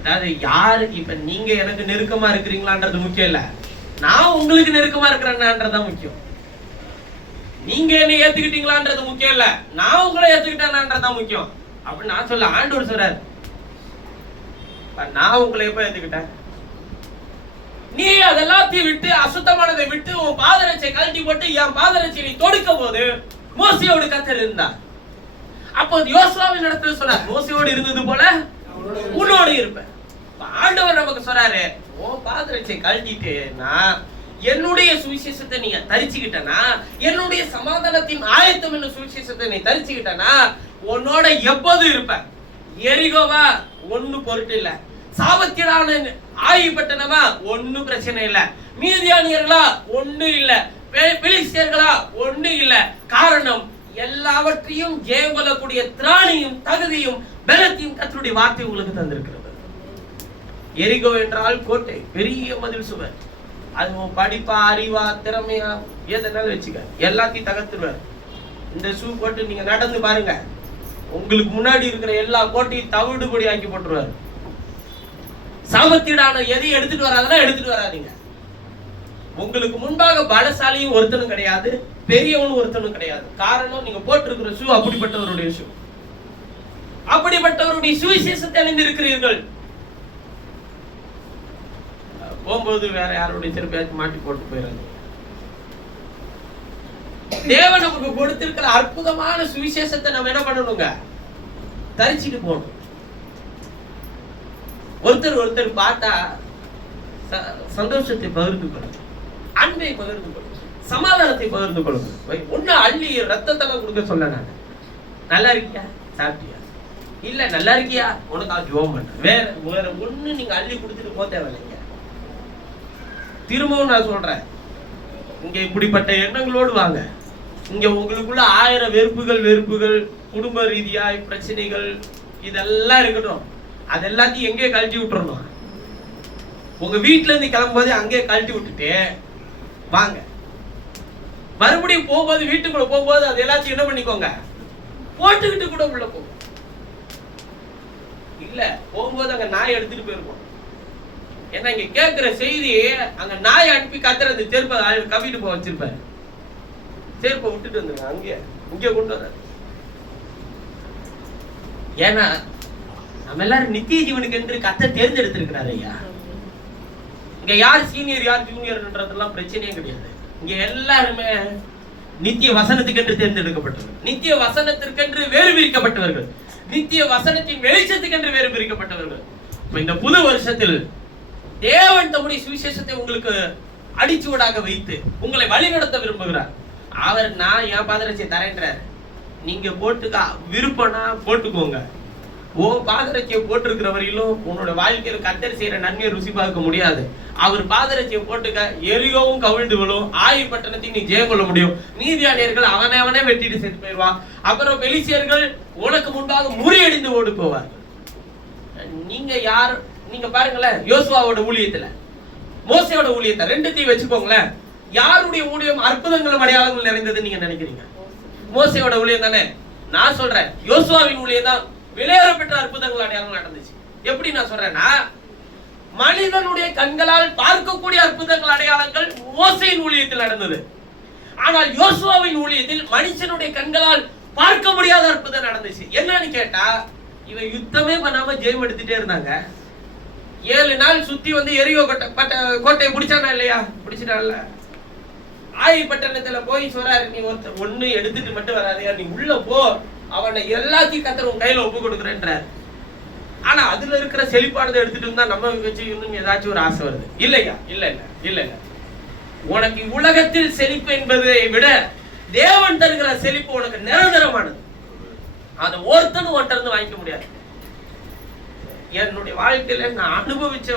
அதாவது யாரு இப்ப நீங்க எனக்கு நெருக்கமா இருக்கிறீங்களான்றது முக்கியம் இல்ல, நான் உங்களுக்கு நெருக்கமா இருக்கிறேன்னான்றதான் முக்கியம். நீங்க என்ன ஏத்துக்கிட்டீங்களான்றது முக்கியம் இல்ல, நான் உங்களை ஏத்துக்கிட்டேன்றதான் முக்கியம். அப்படின்னு நான் சொல்ல ஆண்டவர் சொல்றாரு, நான் உங்களை எப்ப ஏத்துக்கிட்டேன், நீ அதெல்லாத்தையும் விட்டு அசுத்தமானதை விட்டு உன் பாதரட்சை கழட்டி போட்டு என் பாதரட்சை நீ தொடுக்க போது மோசையோடு கர்த்தர் இருந்தார். அப்போது யோசுவாவின் இடத்துல சொன்னார், மோசையோடு இருந்தது போல உன்னோடு இருப்பேன். ஆண்டவர் நமக்கு சொல்றாரு, உன் பாதரட்சை கழட்டிட்டேன்னா என்னுடைய சுவிசேஷத்தை நீ தரிச்சுக்கிட்டனா, என்னுடைய சமாதானத்தின் ஆயத்தம் என்ன சுவிசேஷத்தை நீ தரிச்சுக்கிட்டனா உன்னோட எப்போதும் இருப்பேன். எரிகோவா ஒண்ணு பொருட்டு இல்ல, சாபத்திரான ஆயிப்பட்டனமா ஒண்ணு பிரச்சனை இல்ல, மீதியானியர்களா ஒண்ணு இல்ல, பெலிஸ்தியர்களா ஒண்ணு இல்ல. காரணம் எல்லாவற்றையும் ஜெயம் கொள்ளக்கூடிய திராணியும் தகுதியும் பலத்தையும் கர்த்தருடைய வார்த்தை உங்களுக்கு தந்திருக்கிறது. எரிகோ என்றால் கோட்டை, பெரிய மதில் சுவர். அது படிப்பா அறிவா திறமையா எதனாலும் வச்சுக்க, எல்லாத்தையும் தகர்த்துருவார். இந்த ஷூ போட்டு நீங்க நடந்து பாருங்க, உங்களுக்கு முன்னாடி இருக்கிற எல்லா கோட்டையும் தவிடுபடி ஆக்கி போட்டுருவாரு. சாபத்தீடான எதையும் எடுத்துட்டு வராதெல்லாம் எடுத்துட்டு வராதீங்க. உங்களுக்கு முன்பாக பலசாலியும் ஒருத்தனும் கிடையாது, பெரியவனும் ஒருத்தனும் கிடையாது. காரணம் நீங்க போட்டிருக்கிற ஷூ அப்படிப்பட்டவருடைய ஷூ, அப்படிப்பட்டவருடைய சுவிசேஷத்தை அணிந்திருக்கிறீர்கள். போகும்போது வேற யாருடைய செருப்பையாச்சும் மாட்டி போட்டு போயிடாது. தேவன் நமக்கு கொடுத்திருக்கிற அற்புதமான சுவிசேஷத்தை நம்ம என்ன பண்ணணுங்க, தரிச்சுட்டு போகணும். ஒருத்தர் பார்த்தா சந்தோஷத்தை பகிர்ந்து கொள்ளும். அன்பை பகிர்ந்து கொள்ளுங்கள், சமாதானத்தை பகிர்ந்து கொள்ளுங்கள். ஒண்ணு அள்ளி ரத்தத்தெல்லாம் கொடுக்க சொல்ல நான். நல்லா இருக்கியா, சாப்பிட்டியா, இல்ல நல்லா இருக்கியா, உனக்கு ஜோம் பண்றேன். வேற ஒண்ணு நீங்க அள்ளி கொடுத்துட்டு போக தேவையில்லைங்க. திரும்பவும் நான் சொல்றேன், இங்க இப்படிப்பட்ட எண்ணங்களோடு வாங்க. இங்க உங்களுக்குள்ள 1000 வெறுப்புகள், குடும்ப ரீதியா பிரச்சனைகள் இதெல்லாம் இருக்கட்டும். அது எல்லாத்தையும் எங்கே கழட்டி விட்டுறணும்? உங்க வீட்டுல இருந்து கிளம்பும்போது அங்கே கழட்டி விட்டுட்டு வாங்க. மறுபடியும் போகும்போது, வீட்டுக்குள்ள போகும்போது அது எல்லாத்தையும் என்ன பண்ணிக்கோங்க, போட்டுக்கிட்டு கூட உள்ள போகும். இல்ல போகும்போது அங்க நாய் எடுத்துட்டு போயிருக்கோம். ஏன்னா இங்க கேட்கிற செய்தி, அங்க நாய் அனுப்பி கத்துறது செருப்பை கவிட்டு போக வச்சிருப்பாரு. செருப்பை விட்டுட்டு வந்துருங்க, இங்க கொண்டு வர. ஏன்னா நம்ம எல்லாரும் நித்திய ஜீவனுக்கு என்று கத்த தேர்ந்தெடுத்திருக்கிறாரு ஐயா. இங்க யார் சீனியர் யார் ஜூனியர்ன்றதெல்லாம் பிரச்சனையே கிடையாது. இங்க எல்லாருமே நித்திய வசனத்துக்கு என்று தேர்ந்தெடுக்கப்பட்டவர்கள், நித்திய வசனத்திற்கென்று வேறு பிரிக்கப்பட்டவர்கள், நித்திய வசனத்தின் வெளிச்சத்துக்கென்று வேறு பிரிக்கப்பட்டவர்கள். இந்த புது வருஷத்தில் தேவன் தம்முடைய சுவிசேஷத்தை உங்களுக்கு அடிச்சுவடாக வைத்து உங்களை வழிநடத்த விரும்புகிறார். அவர் நான் என் பாதரட்சியை தரேன்றார். நீங்க போட்டுக்க விருப்பம்னா போட்டுக்கோங்க. பாதரட்சியை போட்டிருக்கிற வரையிலும் உன்னோட வாழ்க்கையில கர்த்தர் செய்யற நன்மையை ருசி பார்க்க முடியாது. அவர் பாதரட்சியை போட்டுக்க எரிகவும் கவிழ்ந்து விழும். ஆயி பட்டணத்தையும் நீ ஜெயம் கொள்ள முடியும். நீதியாளர்கள் அவனே வெட்டிட்டு செத்து போயிடுவான். அப்புறம் பெலிசியர்கள் உனக்கு முன்பாக முறியடிந்து ஓடி போவார்கள். நீங்க யார்? நீங்க பாருங்களேன், யோசுவாவோட ஊழியத்துல மோசையோட ஊழியத்தை ரெண்டுத்தையும் வச்சுக்கோங்களேன். யாருடைய ஊழியம் அற்புதங்களும் அடையாளங்கள் நிறைந்தது நீங்க நினைக்கிறீங்க? மோசையோட ஊழியம் தானே. நான் சொல்றேன், யோசுவாவின் ஊழியம் தான் வெளியேற பெற்ற அற்புதங்கள் அடையாளங்கள் நடந்துச்சு. எப்படி நான் சொல்றேன்னா, மனிதனுடைய கண்களால் பார்க்கக்கூடிய அற்புதங்கள் அடையாளங்கள் மோசையின் ஊழியத்தில் நடந்தது. ஆனால் யோசுவாவின் ஊழியத்தில் மனுஷனுடைய கண்களால் பார்க்க முடியாத அற்புதம் நடந்துச்சு. என்னன்னு கேட்டா, இவன் யுத்தமே பண்ணாம ஜெயம் எடுத்துட்டே இருந்தாங்க. 7 நாள் சுத்தி வந்து எரியோ கோட்டையை பிடிச்சானா இல்லையா? பிடிச்சிட்டான்ல. ஆயி பட்டணத்துல போய் சொல்றாரு, நீ ஒண்ணு எடுத்துட்டு மட்டும் வராதையா, நீ உள்ள போ, அவனை எல்லாத்தையும் கத்தர் உன் கையில ஒப்பு கொடுக்குறேன்றார். ஆனா அதுல இருக்கிற செழிப்பானதை எடுத்துட்டு இருந்தா நம்ம வச்சு இன்னும் ஏதாச்சும் ஒரு ஆசை வருது இல்லையா? இல்ல. உனக்கு உலகத்தில் செழிப்பு என்பதை விட தேவன் தருகிற செழிப்பு உனக்கு நிரந்தரமானது. அதை ஒருத்தனும் ஒன்றை இருந்து வாங்கிக்க முடியாது. என்னுடைய வாழ்க்கையில நான் அனுபவிச்ச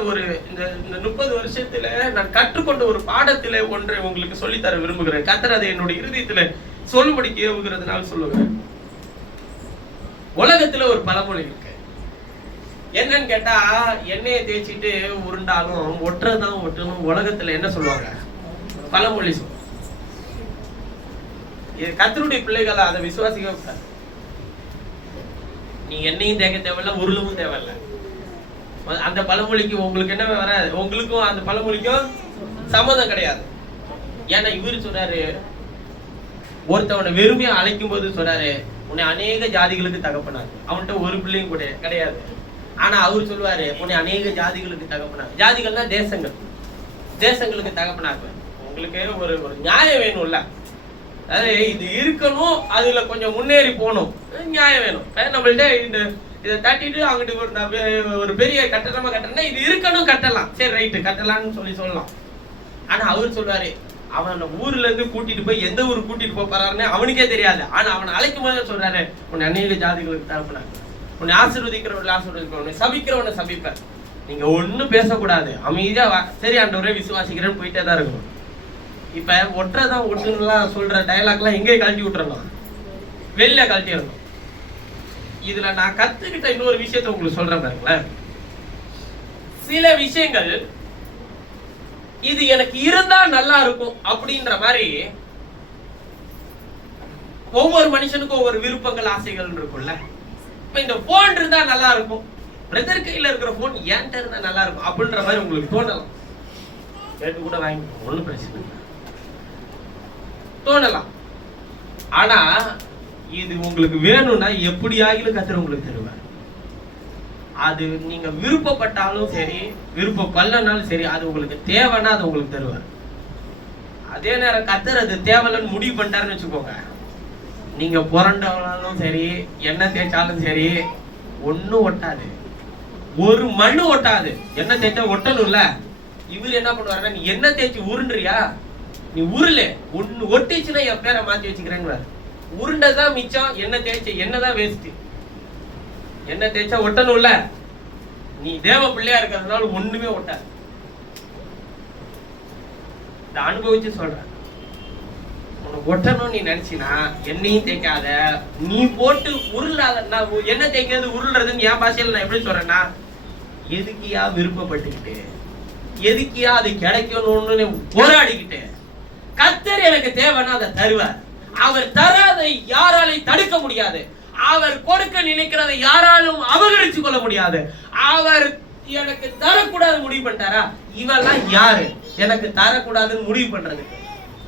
இந்த 30 வருஷத்துல நான் கற்றுக்கொண்ட ஒரு பாடத்திலே ஒன்றை உங்களுக்கு சொல்லித்தர விரும்புகிறேன். கர்த்தர் அதை என்னுடைய இருதயத்துல சொல்லும்படிக்கு ஏவுகிறதுனால சொல்லுகிறேன். உலகத்துல ஒரு பழமொழி இருக்கு. என்னன்னு கேட்டா, எண்ணெயை தேய்ச்சிட்டு உருண்டாலும் ஒட்டுறதான் ஒட்டணும். உலகத்துல என்ன சொல்லுவாங்க? பழமொழி சொல்லுவாங்க. கர்த்தருடைய பிள்ளைகளை அதை விசுவாசிக்க கூடாது. நீ எண்ணெயும் தேக்க தேவையில்ல, உருளவும் தேவையில்ல. அந்த பழமொழிக்கு உங்களுக்கு என்ன வராது, உங்களுக்கும் அந்த பழமொழிக்கும் சம்மதம் கிடையாது. ஏன்னா இவரு சொல்றாரு, ஒருத்தவனை வெறுமையா அழைக்கும் போது சொல்றாரு, உன்னை அநேக ஜாதிகளுக்கு தகப்பனார். அவன்கிட்ட ஒரு பிள்ளையும் கூட கிடையாது. ஆனா அவரு சொல்லுவாரு, உன்னை அநேக ஜாதிகளுக்கு தகப்பனார். ஜாதிகள்னா தேசங்களுக்கு தகப்பனார். உங்களுக்கு ஒரு நியாயம் வேணும்ல. அதாவது இது இருக்கணும், அதுல கொஞ்சம் முன்னேறி போகணும், நியாயம் வேணும். நம்மள்ட்ட இதை தட்டிட்டு அங்கிட்டு ஒரு பெரிய கட்டணமா கட்டணும்னா இது இருக்கணும், கட்டலாம். சரி ரைட்டு, கட்டலாம்னு சொல்லலாம். ஆனா அவர் சொல்வாரு, அவனை ஊர்ல இருந்து கூட்டிட்டு போய் எந்த ஊருக்கு கூட்டிட்டு போறாருன்னு அவனுக்கே தெரியாது. ஆனா அவனை அழைக்கும் போது சொல்றாரு, உன்னை அநேக ஜாதிகளுக்கு தரப்பினாங்க. உன்னை ஆசீர்வதிக்கிறவன் ஆசீர்வதிக்கிறவன், உன்னை சபிக்கிறவனை சபிப்பேன். நீங்க ஒண்ணும் பேசக்கூடாது, அமைதியா சரி ஆண்டவரே விசுவாசிக்கிறேன்னு போயிட்டே தான் இருக்கணும். இப்ப ஒட்டுறதான் ஒட்டுலாம் சொல்ற டயலாக்லாம் எங்கே கழட்டி விட்டுறணும்? வெளில கழட்டிடணும். இதுல நான் கத்துக்கிட்ட இன்னொரு விஷயத்த உங்களுக்கு சொல்றேன் பாருங்களேன். சில விஷயங்கள் இது எனக்கு இருந்தா நல்லா இருக்கும் அப்படின்ற மாதிரி ஒவ்வொரு மனுஷனுக்கும் ஒவ்வொரு விருப்பங்கள் ஆசைகள் இருக்கும்ல. இப்ப இந்த போன் இருந்தா நல்லா இருக்கும், பிரதர் கையில இருக்கிற போன் ஏன்ட்ட இருந்தா நல்லா இருக்கும் அப்படின்ற மாதிரி உங்களுக்கு தோணலாம். கேட்டு கூட வாங்கி, ஒண்ணும் பிரச்சனை இல்லை, தோணலாம். ஆனா இது உங்களுக்கு வேணும்னா எப்படி ஆகிலும் கர்த்தர் உங்களுக்கு தருவார். அது நீங்க விருப்பப்பட்டாலும் சரி, விருப்பப்படலனாலும் சரி, அது உங்களுக்கு தேவைன்னா அது உங்களுக்கு தருவார். அதே நேரம் கர்த்தர் அது தேவையில்லைன்னு முடிவு பண்ணிட்டாருன்னு வச்சுக்கோங்க, நீங்க புரண்டவனாலும் சரி, எண்ணெய் தேய்ச்சாலும் சரி, ஒன்னும் ஒட்டாது, ஒரு மண்ணு ஒட்டாது. எண்ணெய் தேய்ச்சா ஒட்டணும்ல. இவர் என்ன பண்ணுவாருன்னா, நீ எண்ணெய் தேய்ச்சி உருண்டுறியா, நீ உருளு, ஒண்ணு ஒட்டிச்சுன்னா என் பேரை மாத்தி வச்சுக்கிறேன்னு. உருண்டைதான் மிச்சம், என்ன தேய்ச்ச என்னதான் வேஸ்ட். என்ன தேய்ச்சா ஒட்டணும்ல, நீ தேவ பிள்ளையா இருக்கிறதுனால ஒண்ணுமே ஒட்டாது. இத அனுபவிச்சு சொல்றேன். உனக்கு ஒட்டணும்னு நீ நினைச்சினா என்னையும் தேய்க்காத, நீ போட்டு உருளாத. நான் என்ன தேய்க்கிறது உருள்றதுன்னு என் பாஷையில நான் எப்படி சொல்றேன்னா, எதுக்கியா விருப்பப்பட்டுக்கிட்டு, எதுக்கியா அது கிடைக்கணும்னு போராடிக்கிட்டு, கர்த்தர் எனக்கு தேவைன்னா அதை தருவார். அவர் தராதை யாராலையும் தடுக்க முடியாது. அவர் கொடுக்க நினைக்கிறதை யாராலும் அபகரிச்சு கொள்ள முடியாது. அவர் எனக்கு தரக்கூடாது முடிவு பண்ணிட்டாரா, இவெல்லாம் யாரு எனக்கு தரக்கூடாதுன்னு முடிவு பண்றதுக்கு?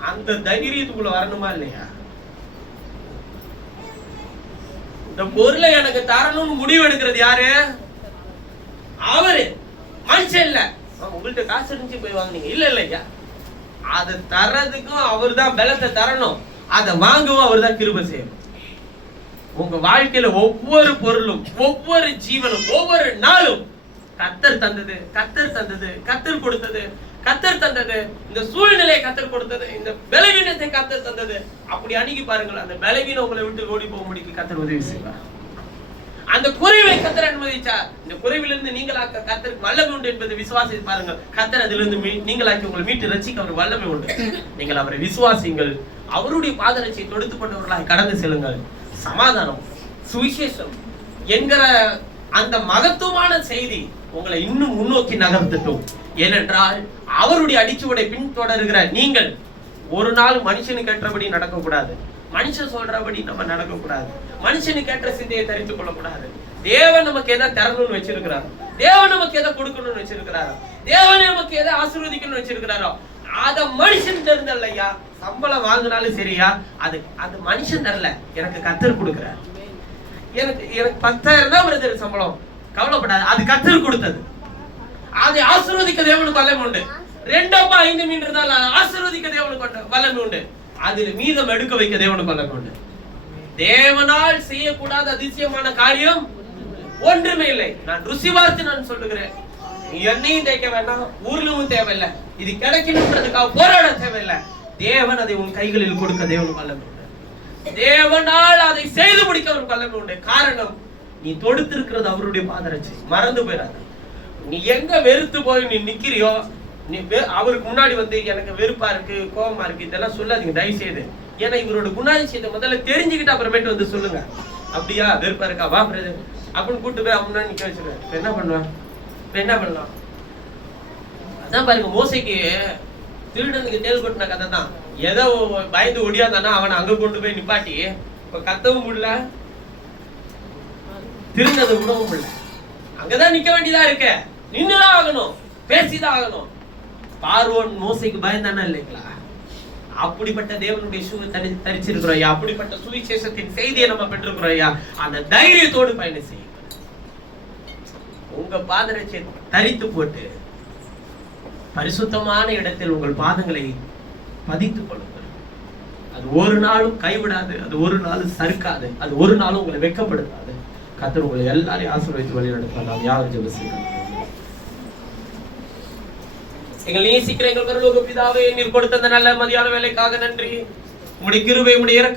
அந்த தைரியத்துக்குள்ள வரணுமா இல்லையா? இந்த பொருளை எனக்கு தரணும்னு முடிவு எடுக்கிறது யாரு? அவரு, மனுஷன் இல்ல. உங்கள்கிட்ட காசு இருந்துச்சு போய் வாங்குனீங்க, இல்ல இல்லையா? அதை தர்றதுக்கும் அவர் தான் பலத்தை தரணும், அதை வாங்கவும் அவர் தான் கிருபை செய்யணும். உங்க வாழ்க்கையில ஒவ்வொரு பொருளும், ஒவ்வொரு ஜீவனும், ஒவ்வொரு நாளும் கர்த்தர் தந்தது, கர்த்தர் தந்தது, கர்த்தர் கொடுத்தது, கர்த்தர் தந்தது. இந்த சூழ்நிலையை கர்த்தர் கொடுத்தது, இந்த பலவீனத்தை கர்த்தர் தந்தது. அப்படி அணுகி பாருங்கள், அந்த பலவீனம் உங்களை விட்டு ஓடி போக முடியும். கர்த்தர் உதவி செய்வார். அந்த குறைவை கர்த்தர் அனுமதிச்சார். இந்த குறைவிலிருந்து நீங்களாக்க கர்த்தருக்கு வல்லமை உண்டு என்பதை விசுவாசி பாருங்கள். கர்த்தர் அதிலிருந்து நீங்களாக்கி உங்களை மீட்டு ரட்சிக்க அவர் வல்லமை உண்டு. நீங்கள் அவரை விசுவாசிங்கள், அவருடைய பாதரட்சியை தொடுத்து கொண்டவர்களாக கடந்து செல்லுங்கள். சமாதானம், சுவிசேஷம் என்கிற அந்த மகத்துவமான செய்தி உங்களை இன்னும் முன்னோக்கி நகர்த்தட்டும். ஏனென்றால் அவருடைய அடிச்சுவடை பின்தொடர்கிற நீங்கள் ஒரு நாள் மனுஷனுக்கு ஏற்றபடி நடக்கக்கூடாது, மனுஷன் சொல்றபடி நம்ம நடக்கக்கூடாது, மனுஷனுக்கு ஏற்ற சிந்தையை தரித்துக் கொள்ளக்கூடாது. தேவன் நமக்கு எதை தரணும்னு வச்சிருக்கிறாரோ, தேவன் நமக்கு எதை கொடுக்கணும்னு வச்சிருக்கிறாரோ, தேவன் நமக்கு எதை ஆசீர்வதிக்கணும்னு வச்சிருக்கிறாரோ, அத மனுஷன் தெரிஞ்சல. ஐயா சம்பளம் வாங்கினாலும் சரியா, அது மனுஷன் தரல, எனக்கு கர்த்தர் கொடுக்கிறார். எனக்கு 10,000 தான் வருது சம்பளம், கவலைப்படாது, அது கர்த்தர் கொடுத்தது. அதை ஆசீர்வதிக்க தேவனுக்கு வல்லமை உண்டு. 2 அப்பா 5 மீன் இருந்தாலும் ஆசீர்வதிக்க தேவனுக்கு வல்லமை உண்டு. அதில் மீதம் எடுக்க வைக்க தேவனுக்கு வல்லமை உண்டு. தேவனால் செய்யக்கூடாத அதிசயமான காரியம் ஒன்றுமே இல்லை. நான் ருசி பார்த்து நான் சொல்லுகிறேன், என்னையும் தேய்க்க வேண்டாம், ஊர்லவும் தேவையில்லை, இது கிடைக்கணும்ன்றதுக்காக போராட தேவையில்லை. தேவன் அதை உன் கைகளில் கொடுக்க தேவனுக்கு வல்லமை உண்டு. தேவனால் அதை செய்து முடிக்க அவருக்கு வல்லமை உண்டு. காரணம், நீ தொடுத்திருக்கிறது அவருடைய பாதரட்சி. மறந்து போயிடாத. நீ எங்க வெறுத்து போய் நீ நிக்கிறியோ, நீ அவருக்கு முன்னாடி வந்து எனக்கு வெறுப்பா இருக்கு, கோபமா இருக்கு, இதெல்லாம் சொல்லாதீங்க தயவு செய்து. ஏன்னா இவரோட குணாதிசயத்தை முதல்ல தெரிஞ்சுக்கிட்டு அப்புறமேட்டு வந்து சொல்லுங்க. அப்படியா வெறுப்பா இருக்கா, வா பிரதர் அப்படின்னு கூட்டு போய் அவன் நிக்க வச்சிருவேன். என்ன பண்ணுவான், என்ன பண்ணலாம்? அதான் பாருங்க, மோசைக்கு திருடனுக்கு தேல் கொட்டின கதை தான். ஏதோ பயந்து ஒடியாதானா அவனை அங்க கொண்டு போய் நிப்பாட்டி, இப்ப கத்தவும் முடியல, திருந்தது விடவும் முடியல. அங்கதான் நிக்க வேண்டியதா இருக்க, நின்னுதான் ஆகணும், பேசிதான் ஆகணும். பார்வோன் மோசைக்கு பயந்தானா இல்லைங்களா? அப்படிப்பட்ட தேவனுடைய தரிச்சிருக்கிறோம் ஐயா, அப்படிப்பட்ட சுவிசேஷத்தின் செய்தியை நம்ம பெற்றிருக்கிறோம் ஐயா. அந்த தைரியத்தோடு பயணம் செய்யுங்க. உங்க பாதரட்சியை தரித்து போட்டு பரிசுத்தமான இடத்தில் உங்கள் பாதங்களை பதித்துக் கொள்ளுங்கள். அது ஒரு நாளும் கைவிடாது, அது ஒரு நாளும் சறுக்காது, அது ஒரு நாளும் உங்களை வெட்கப்படுத்தாது. கர்த்தர் உங்களை எல்லாரையும் ஆசீர்வதித்து வழி நடத்துவார். யாரும் ஜெபம் எங்கள் நேசிக்கிற எங்கள் பரலோக பிதாவே, நீர் கொடுத்த அந்த நல்ல மதியான வேலைக்காக நன்றி. உம்முடைய கிருபை, உம்முடைய இரக்கம்